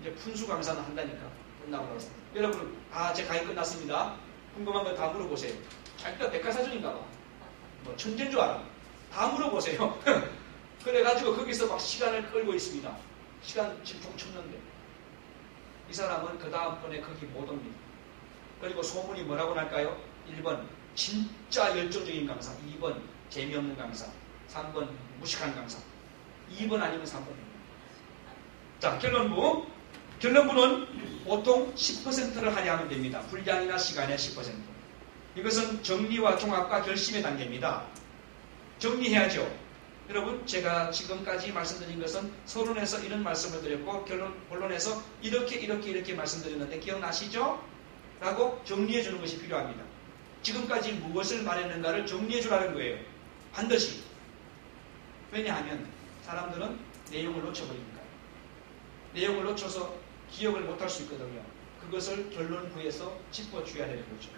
이제 푼수 강사는 한다니까. 끝나고 나서. 여러분, 제 강의 끝났습니다. 궁금한 거 다 물어보세요. 자기가 백과사전인가 봐. 뭐 천재인 줄 알아. 다 물어보세요. 그래가지고 거기서 막 시간을 끌고 있습니다. 시간 지금 좀 쳤는데. 이 사람은 그 다음번에 거기 못 옵니다. 그리고 소문이 뭐라고 날까요? 1번 진짜 열정적인 강사, 2번 재미없는 강사, 3번 무식한 강사. 2번 아니면 3번입니다. 자, 결론부는 보통 10%를 할애하면 됩니다. 분량이나 시간의 10%. 이것은 정리와 종합과 결심의 단계입니다. 정리해야죠. 여러분, 제가 지금까지 말씀드린 것은 서론에서 이런 말씀을 드렸고 본론에서 이렇게 말씀드렸는데 기억나시죠? 라고 정리해 주는 것이 필요합니다. 지금까지 무엇을 말했는가를 정리해 주라는 거예요. 반드시. 왜냐하면 사람들은 내용을 놓쳐버리니까요. 내용을 놓쳐서 기억을 못할 수 있거든요. 그것을 결론부에서 짚어줘야 되는 거죠.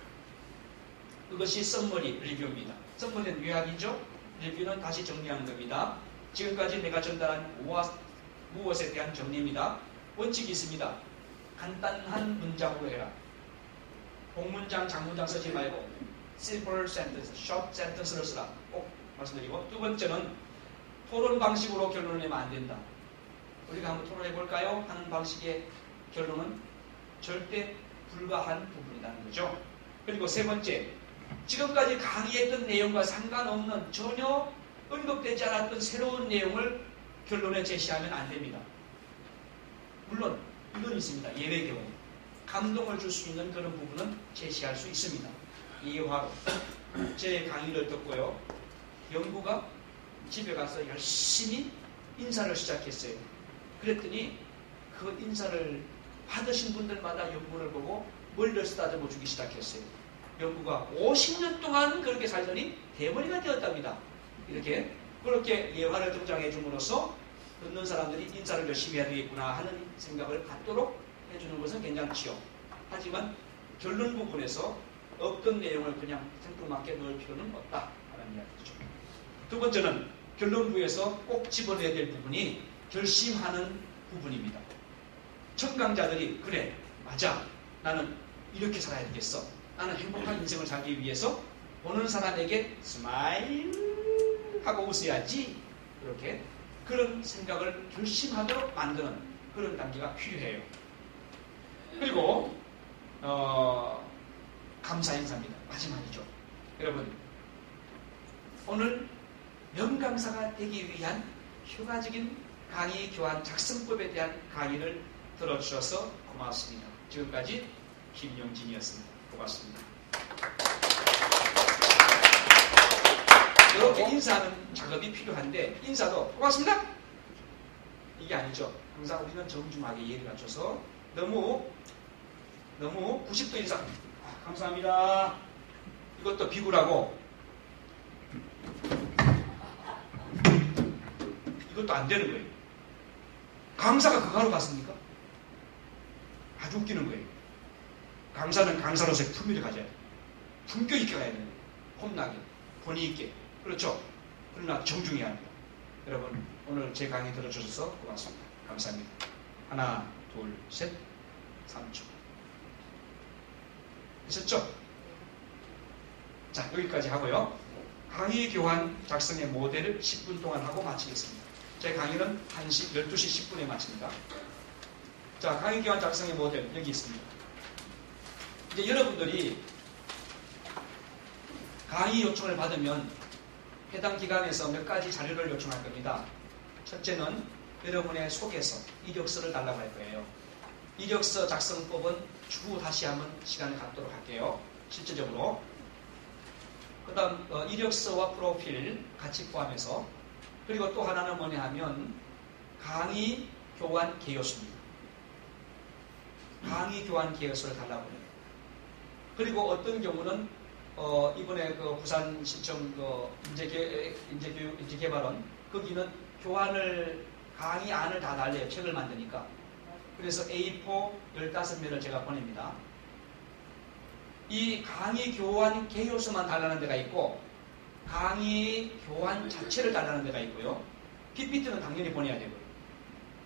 그것이 썸머리 리뷰입니다. 썸머리는 요약이죠. 리뷰는 다시 정리하는 겁니다. 지금까지 내가 전달한 무엇에 대한 정리입니다. 원칙이 있습니다. 간단한 문장으로 해라. 복문장, 장문장 쓰지 말고 simple sentence, short sentence를 쓰라. 꼭 말씀드리고, 두 번째는 토론 방식으로 결론을 내면 안 된다. 우리가 한번 토론해 볼까요? 하는 방식의 결론은 절대 불가한 부분이라는 거죠. 그리고 세 번째, 지금까지 강의했던 내용과 상관없는 전혀 언급되지 않았던 새로운 내용을 결론에 제시하면 안 됩니다. 물론 이건 있습니다. 예외 경우 감동을 줄 수 있는 그런 부분은 제시할 수 있습니다. 예화로 제 강의를 듣고요. 연구가 집에 가서 열심히 인사를 시작했어요. 그랬더니 그 인사를 받으신 분들마다 연구를 보고 머리를 쓰다듬어 주기 시작했어요. 연구가 50년 동안 그렇게 살더니 대머리가 되었답니다. 이렇게 그렇게 예화를 등장해 줌으로써 듣는 사람들이 인사를 열심히 해야 되겠구나 하는 생각을 갖도록 해주는 것은 괜찮지요. 하지만 결론 부분에서 어떤 내용을 그냥 생뚱맞게 넣을 필요는 없다 하는 이야기죠. 두 번째는 결론부에서 꼭 집어내야 될 부분이 결심하는 부분입니다. 청강자들이 그래 맞아 나는 이렇게 살아야 되겠어. 나는 행복한 인생을 살기 위해서 보는 사람에게 스마일 하고 웃어야지. 이렇게 그런 생각을 결심하도록 만드는 그런 단계가 필요해요. 그리고 감사 인사입니다. 마지막이죠. 여러분 오늘 명강사가 되기 위한 효과적인 강의 교환 작성법에 대한 강의를 들어주셔서 고맙습니다. 지금까지 김용진이었습니다. 고맙습니다. 이렇게 인사하는 작업이 필요한데 인사도 고맙습니다. 이게 아니죠. 항상 우리는 정중하게 예를 갖춰서 너무 90도 인사 감사합니다. 이것도 비굴하고 이것도 안 되는 거예요. 강사가 그거 하러 갔습니까? 아주 웃기는 거예요. 강사는 강사로서의 품위를 가져야 돼요. 품격 있게 가야 돼요. 혼나게, 본의 있게. 그렇죠? 그러나 정중해야 합니다. 여러분 오늘 제 강의 들어주셔서 고맙습니다. 감사합니다. 하나, 둘, 셋, 3초. 있었죠? 자 여기까지 하고요. 강의 교환 작성의 모델을 10분 동안 하고 마치겠습니다. 제 강의는 12시 10분에 마칩니다. 자, 강의 교환 작성의 모델 여기 있습니다. 이제 여러분들이 강의 요청을 받으면 해당 기관에서 몇 가지 자료를 요청할 겁니다. 첫째는 여러분의 소개서, 이력서를 달라고 할 거예요. 이력서 작성법은 추후 다시 한번 시간을 갖도록 할게요. 실제적으로. 그 다음 이력서와 프로필 같이 포함해서 그리고 또 하나는 뭐냐 하면 강의 교환 계획서입니다. 강의 교환 계획서를 달라고 해요. 그리고 어떤 경우는 이번에 그 부산 시청 인재개발원 거기는 교환을 강의 안을 다 달래요. 책을 만드니까. 그래서 A4 15면을 제가 보냅니다. 이 강의 교환 계획서만 달라는 데가 있고 강의 교환 자체를 달라는 데가 있고요. PPT는 당연히 보내야 되고요.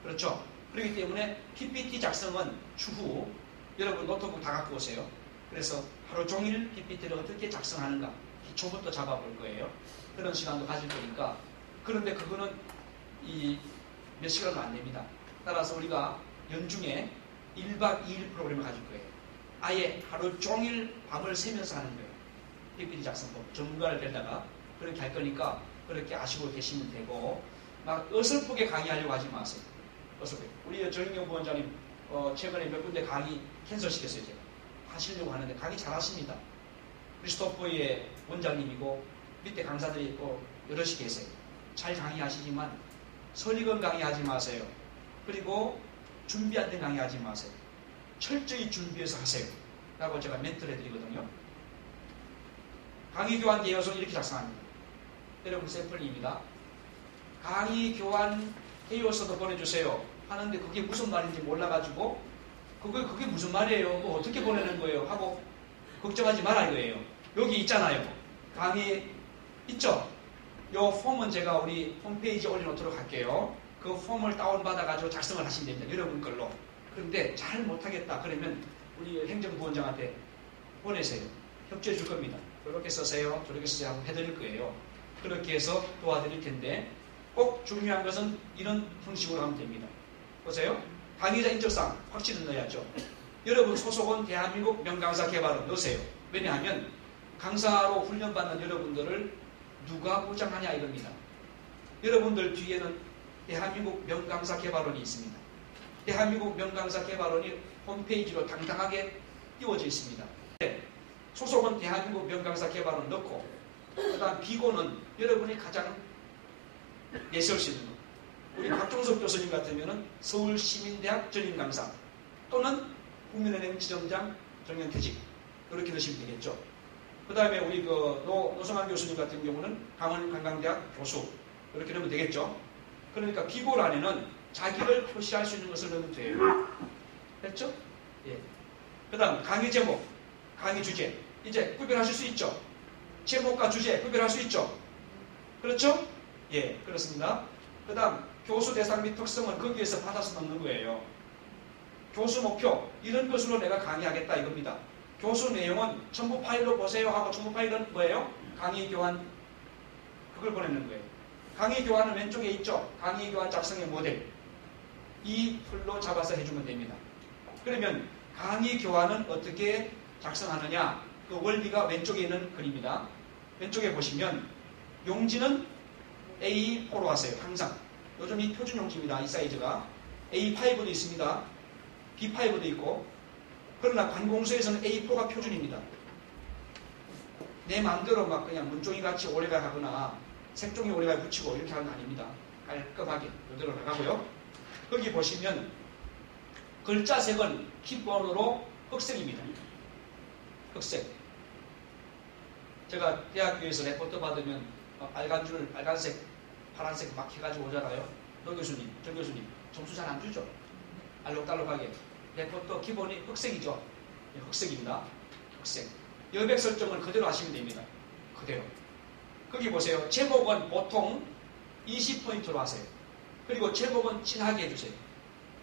그렇죠? 그렇기 때문에 PPT 작성은 추후 여러분 노트북 다 갖고 오세요. 그래서 하루 종일 PPT를 어떻게 작성하는가 기초부터 잡아볼 거예요. 그런 시간도 가질 거니까. 그런데 그거는 몇 시간도 안 됩니다. 따라서 우리가 연중에 1박 2일 프로그램을 가질 거예요. 아예 하루 종일 밤을 새면서 하는 거예요. PPT 작성법 전문가를 데려다가 그렇게 할 거니까 그렇게 아시고 계시면 되고 막 어설프게 강의하려고 하지 마세요. 어설프게. 우리 정인경 부원장님 최근에 몇 군데 강의 캔슬시켰어요. 제가. 하시려고 하는데 강의 잘하십니다. 크리스토퍼의 원장님이고 밑에 강사들이 또 여럿이 계세요. 잘 강의하시지만 설익은 강의하지 마세요. 그리고 준비 안 된 강의하지 마세요. 철저히 준비해서 하세요. 라고 제가 멘트를 해드리거든요. 강의 교환 계획서는 이렇게 작성합니다. 여러분 샘플입니다. 강의 교환 계획서도 보내주세요. 하는데 그게 무슨 말인지 몰라가지고 그게 무슨 말이에요? 뭐 어떻게 보내는 거예요? 하고 걱정하지 말아야 해요. 여기 있잖아요. 강의 있죠? 요 폼은 제가 우리 홈페이지에 올려놓도록 할게요. 그 폼을 다운받아가지고 작성을 하시면 됩니다. 여러분 걸로. 그런데 잘 못하겠다. 그러면 우리 행정부원장한테 보내세요. 협조해 줄 겁니다. 이렇게 쓰세요. 저렇게 쓰세요. 하고 해드릴 거예요. 그렇게 해서 도와드릴 텐데 꼭 중요한 것은 이런 형식으로 하면 됩니다. 보세요. 강의자 인적사항 확실히 넣어야죠. 여러분 소속은 대한민국 명강사 개발원 넣으세요. 왜냐하면 강사로 훈련받는 여러분들을 누가 보장하냐 이겁니다. 여러분들 뒤에는 대한민국 명강사 개발원이 있습니다. 대한민국 명강사 개발원이 홈페이지로 당당하게 띄워져 있습니다. 소속은 대한민국 명강사 개발원 넣고 그 다음 비고는 여러분이 가장 내세울 수 있는 것. 우리 박종석 교수님 같으면은 서울시민대학 전임 강사 또는 국민은행 지점장 정년퇴직 그렇게 넣으시면 되겠죠. 그 다음에 우리 노성환 교수님 같은 경우는 강원관광대학 교수 그렇게 넣으면 되겠죠. 그러니까 기고란에는 자기를 표시할 수 있는 것을 넣으면 돼요. 됐죠? 예. 그 다음 강의 제목, 강의 주제 이제 구별하실 수 있죠. 제목과 주제 구별할 수 있죠. 그렇죠? 예, 그렇습니다. 그 다음 교수 대상 및 특성은 거기에서 받아서 넣는 거예요. 교수 목표 이런 것으로 내가 강의하겠다 이겁니다. 교수 내용은 첨부 파일로 보세요 하고 첨부 파일은 뭐예요? 강의 교환 그걸 보내는 거예요. 강의 교환은 왼쪽에 있죠. 강의 교환 작성의 모델 이 풀로 잡아서 해주면 됩니다. 그러면 강의 교환은 어떻게 작성하느냐 그 원리가 왼쪽에 있는 글입니다. 왼쪽에 보시면 용지는 A4로 하세요. 항상 요즘 이 표준 용지입니다. 이 사이즈가 A5도 있습니다. B5도 있고 그러나 관공서에서는 A4가 표준입니다. 내 마음대로 막 그냥 문종이 같이 오래가 하거나 색종이 오래가 붙이고 이렇게 하는 거 아닙니다. 깔끔하게 이대로 나가고요. 거기 보시면 글자색은 기본으로 흑색입니다. 흑색. 제가 대학교에서 레포트 받으면 빨간 줄, 빨간색, 파란색 막 해가지고 오잖아요. 노 교수님, 정 교수님 점수 잘 안 주죠? 알록달록하게. 레포트 기본이 흑색이죠. 네, 흑색입니다. 흑색. 여백 설정은 그대로 하시면 됩니다. 그대로. 거기 보세요. 제목은 보통 20포인트로 하세요. 그리고 제목은 진하게 해주세요.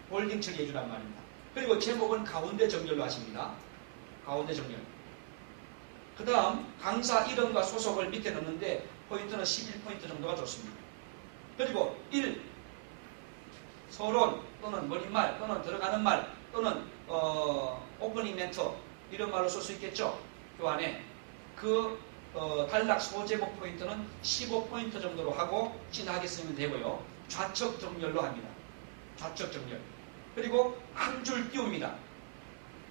볼딩 처리해주란 말입니다. 그리고 제목은 가운데 정렬로 하십니다. 가운데 정렬. 그 다음 강사 이름과 소속을 밑에 넣는데 포인트는 11포인트 정도가 좋습니다. 그리고 1. 서론 또는 머릿말 또는 들어가는 말 또는 오프닝 멘터 이런 말로 쓸 수 있겠죠. 교환에 그 단락 소제목 포인트는 15포인트 정도로 하고 진하게 쓰면 되고요. 좌측 정렬로 합니다. 좌측 정렬. 그리고 한 줄 띄웁니다.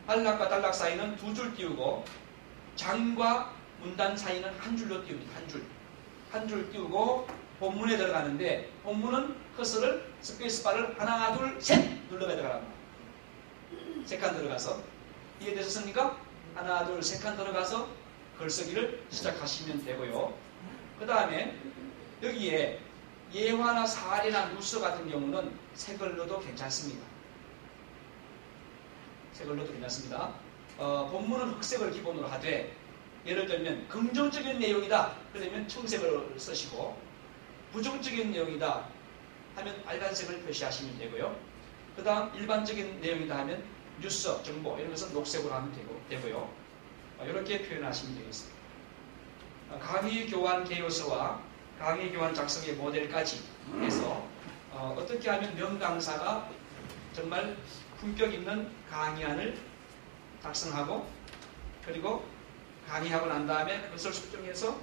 단락과 단락 사이는 두 줄 띄우고 장과 문단 사이는 한 줄로 띄웁니다. 한 줄. 한 줄 띄우고 본문에 들어가는데 본문은 커서를 스페이스바를 하나 둘 셋 눌러야 들어갑니다. 세 칸 들어가서 이해되셨습니까? 하나 둘 세 칸 들어가서 글쓰기를 시작하시면 되고요. 그 다음에 여기에 예화나 사례나 뉴스 같은 경우는 새 글로도 괜찮습니다. 새 글로도 괜찮습니다. 본문은 흑색을 기본으로 하되 예를 들면 긍정적인 내용이다 그러면 청색을 쓰시고 부정적인 내용이다 하면 빨간색을 표시하시면 되고요. 그 다음 일반적인 내용이다 하면 뉴스, 정보 이런 것은 녹색으로 하면 되고요. 이렇게 표현하시면 되겠습니다. 강의 교환 개요서와 강의 교환 작성의 모델까지 해서 어떻게 하면 명강사가 정말 품격 있는 강의안을 작성하고 그리고 강의하고 난 다음에 그것을 수정해서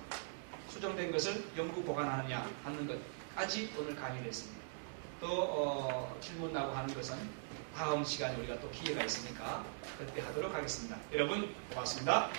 수정된 것을 연구 보관하느냐 하는 것까지 오늘 강의를 했습니다. 또 질문하고 하는 것은 다음 시간에 우리가 또 기회가 있으니까 그때 하도록 하겠습니다. 여러분 고맙습니다.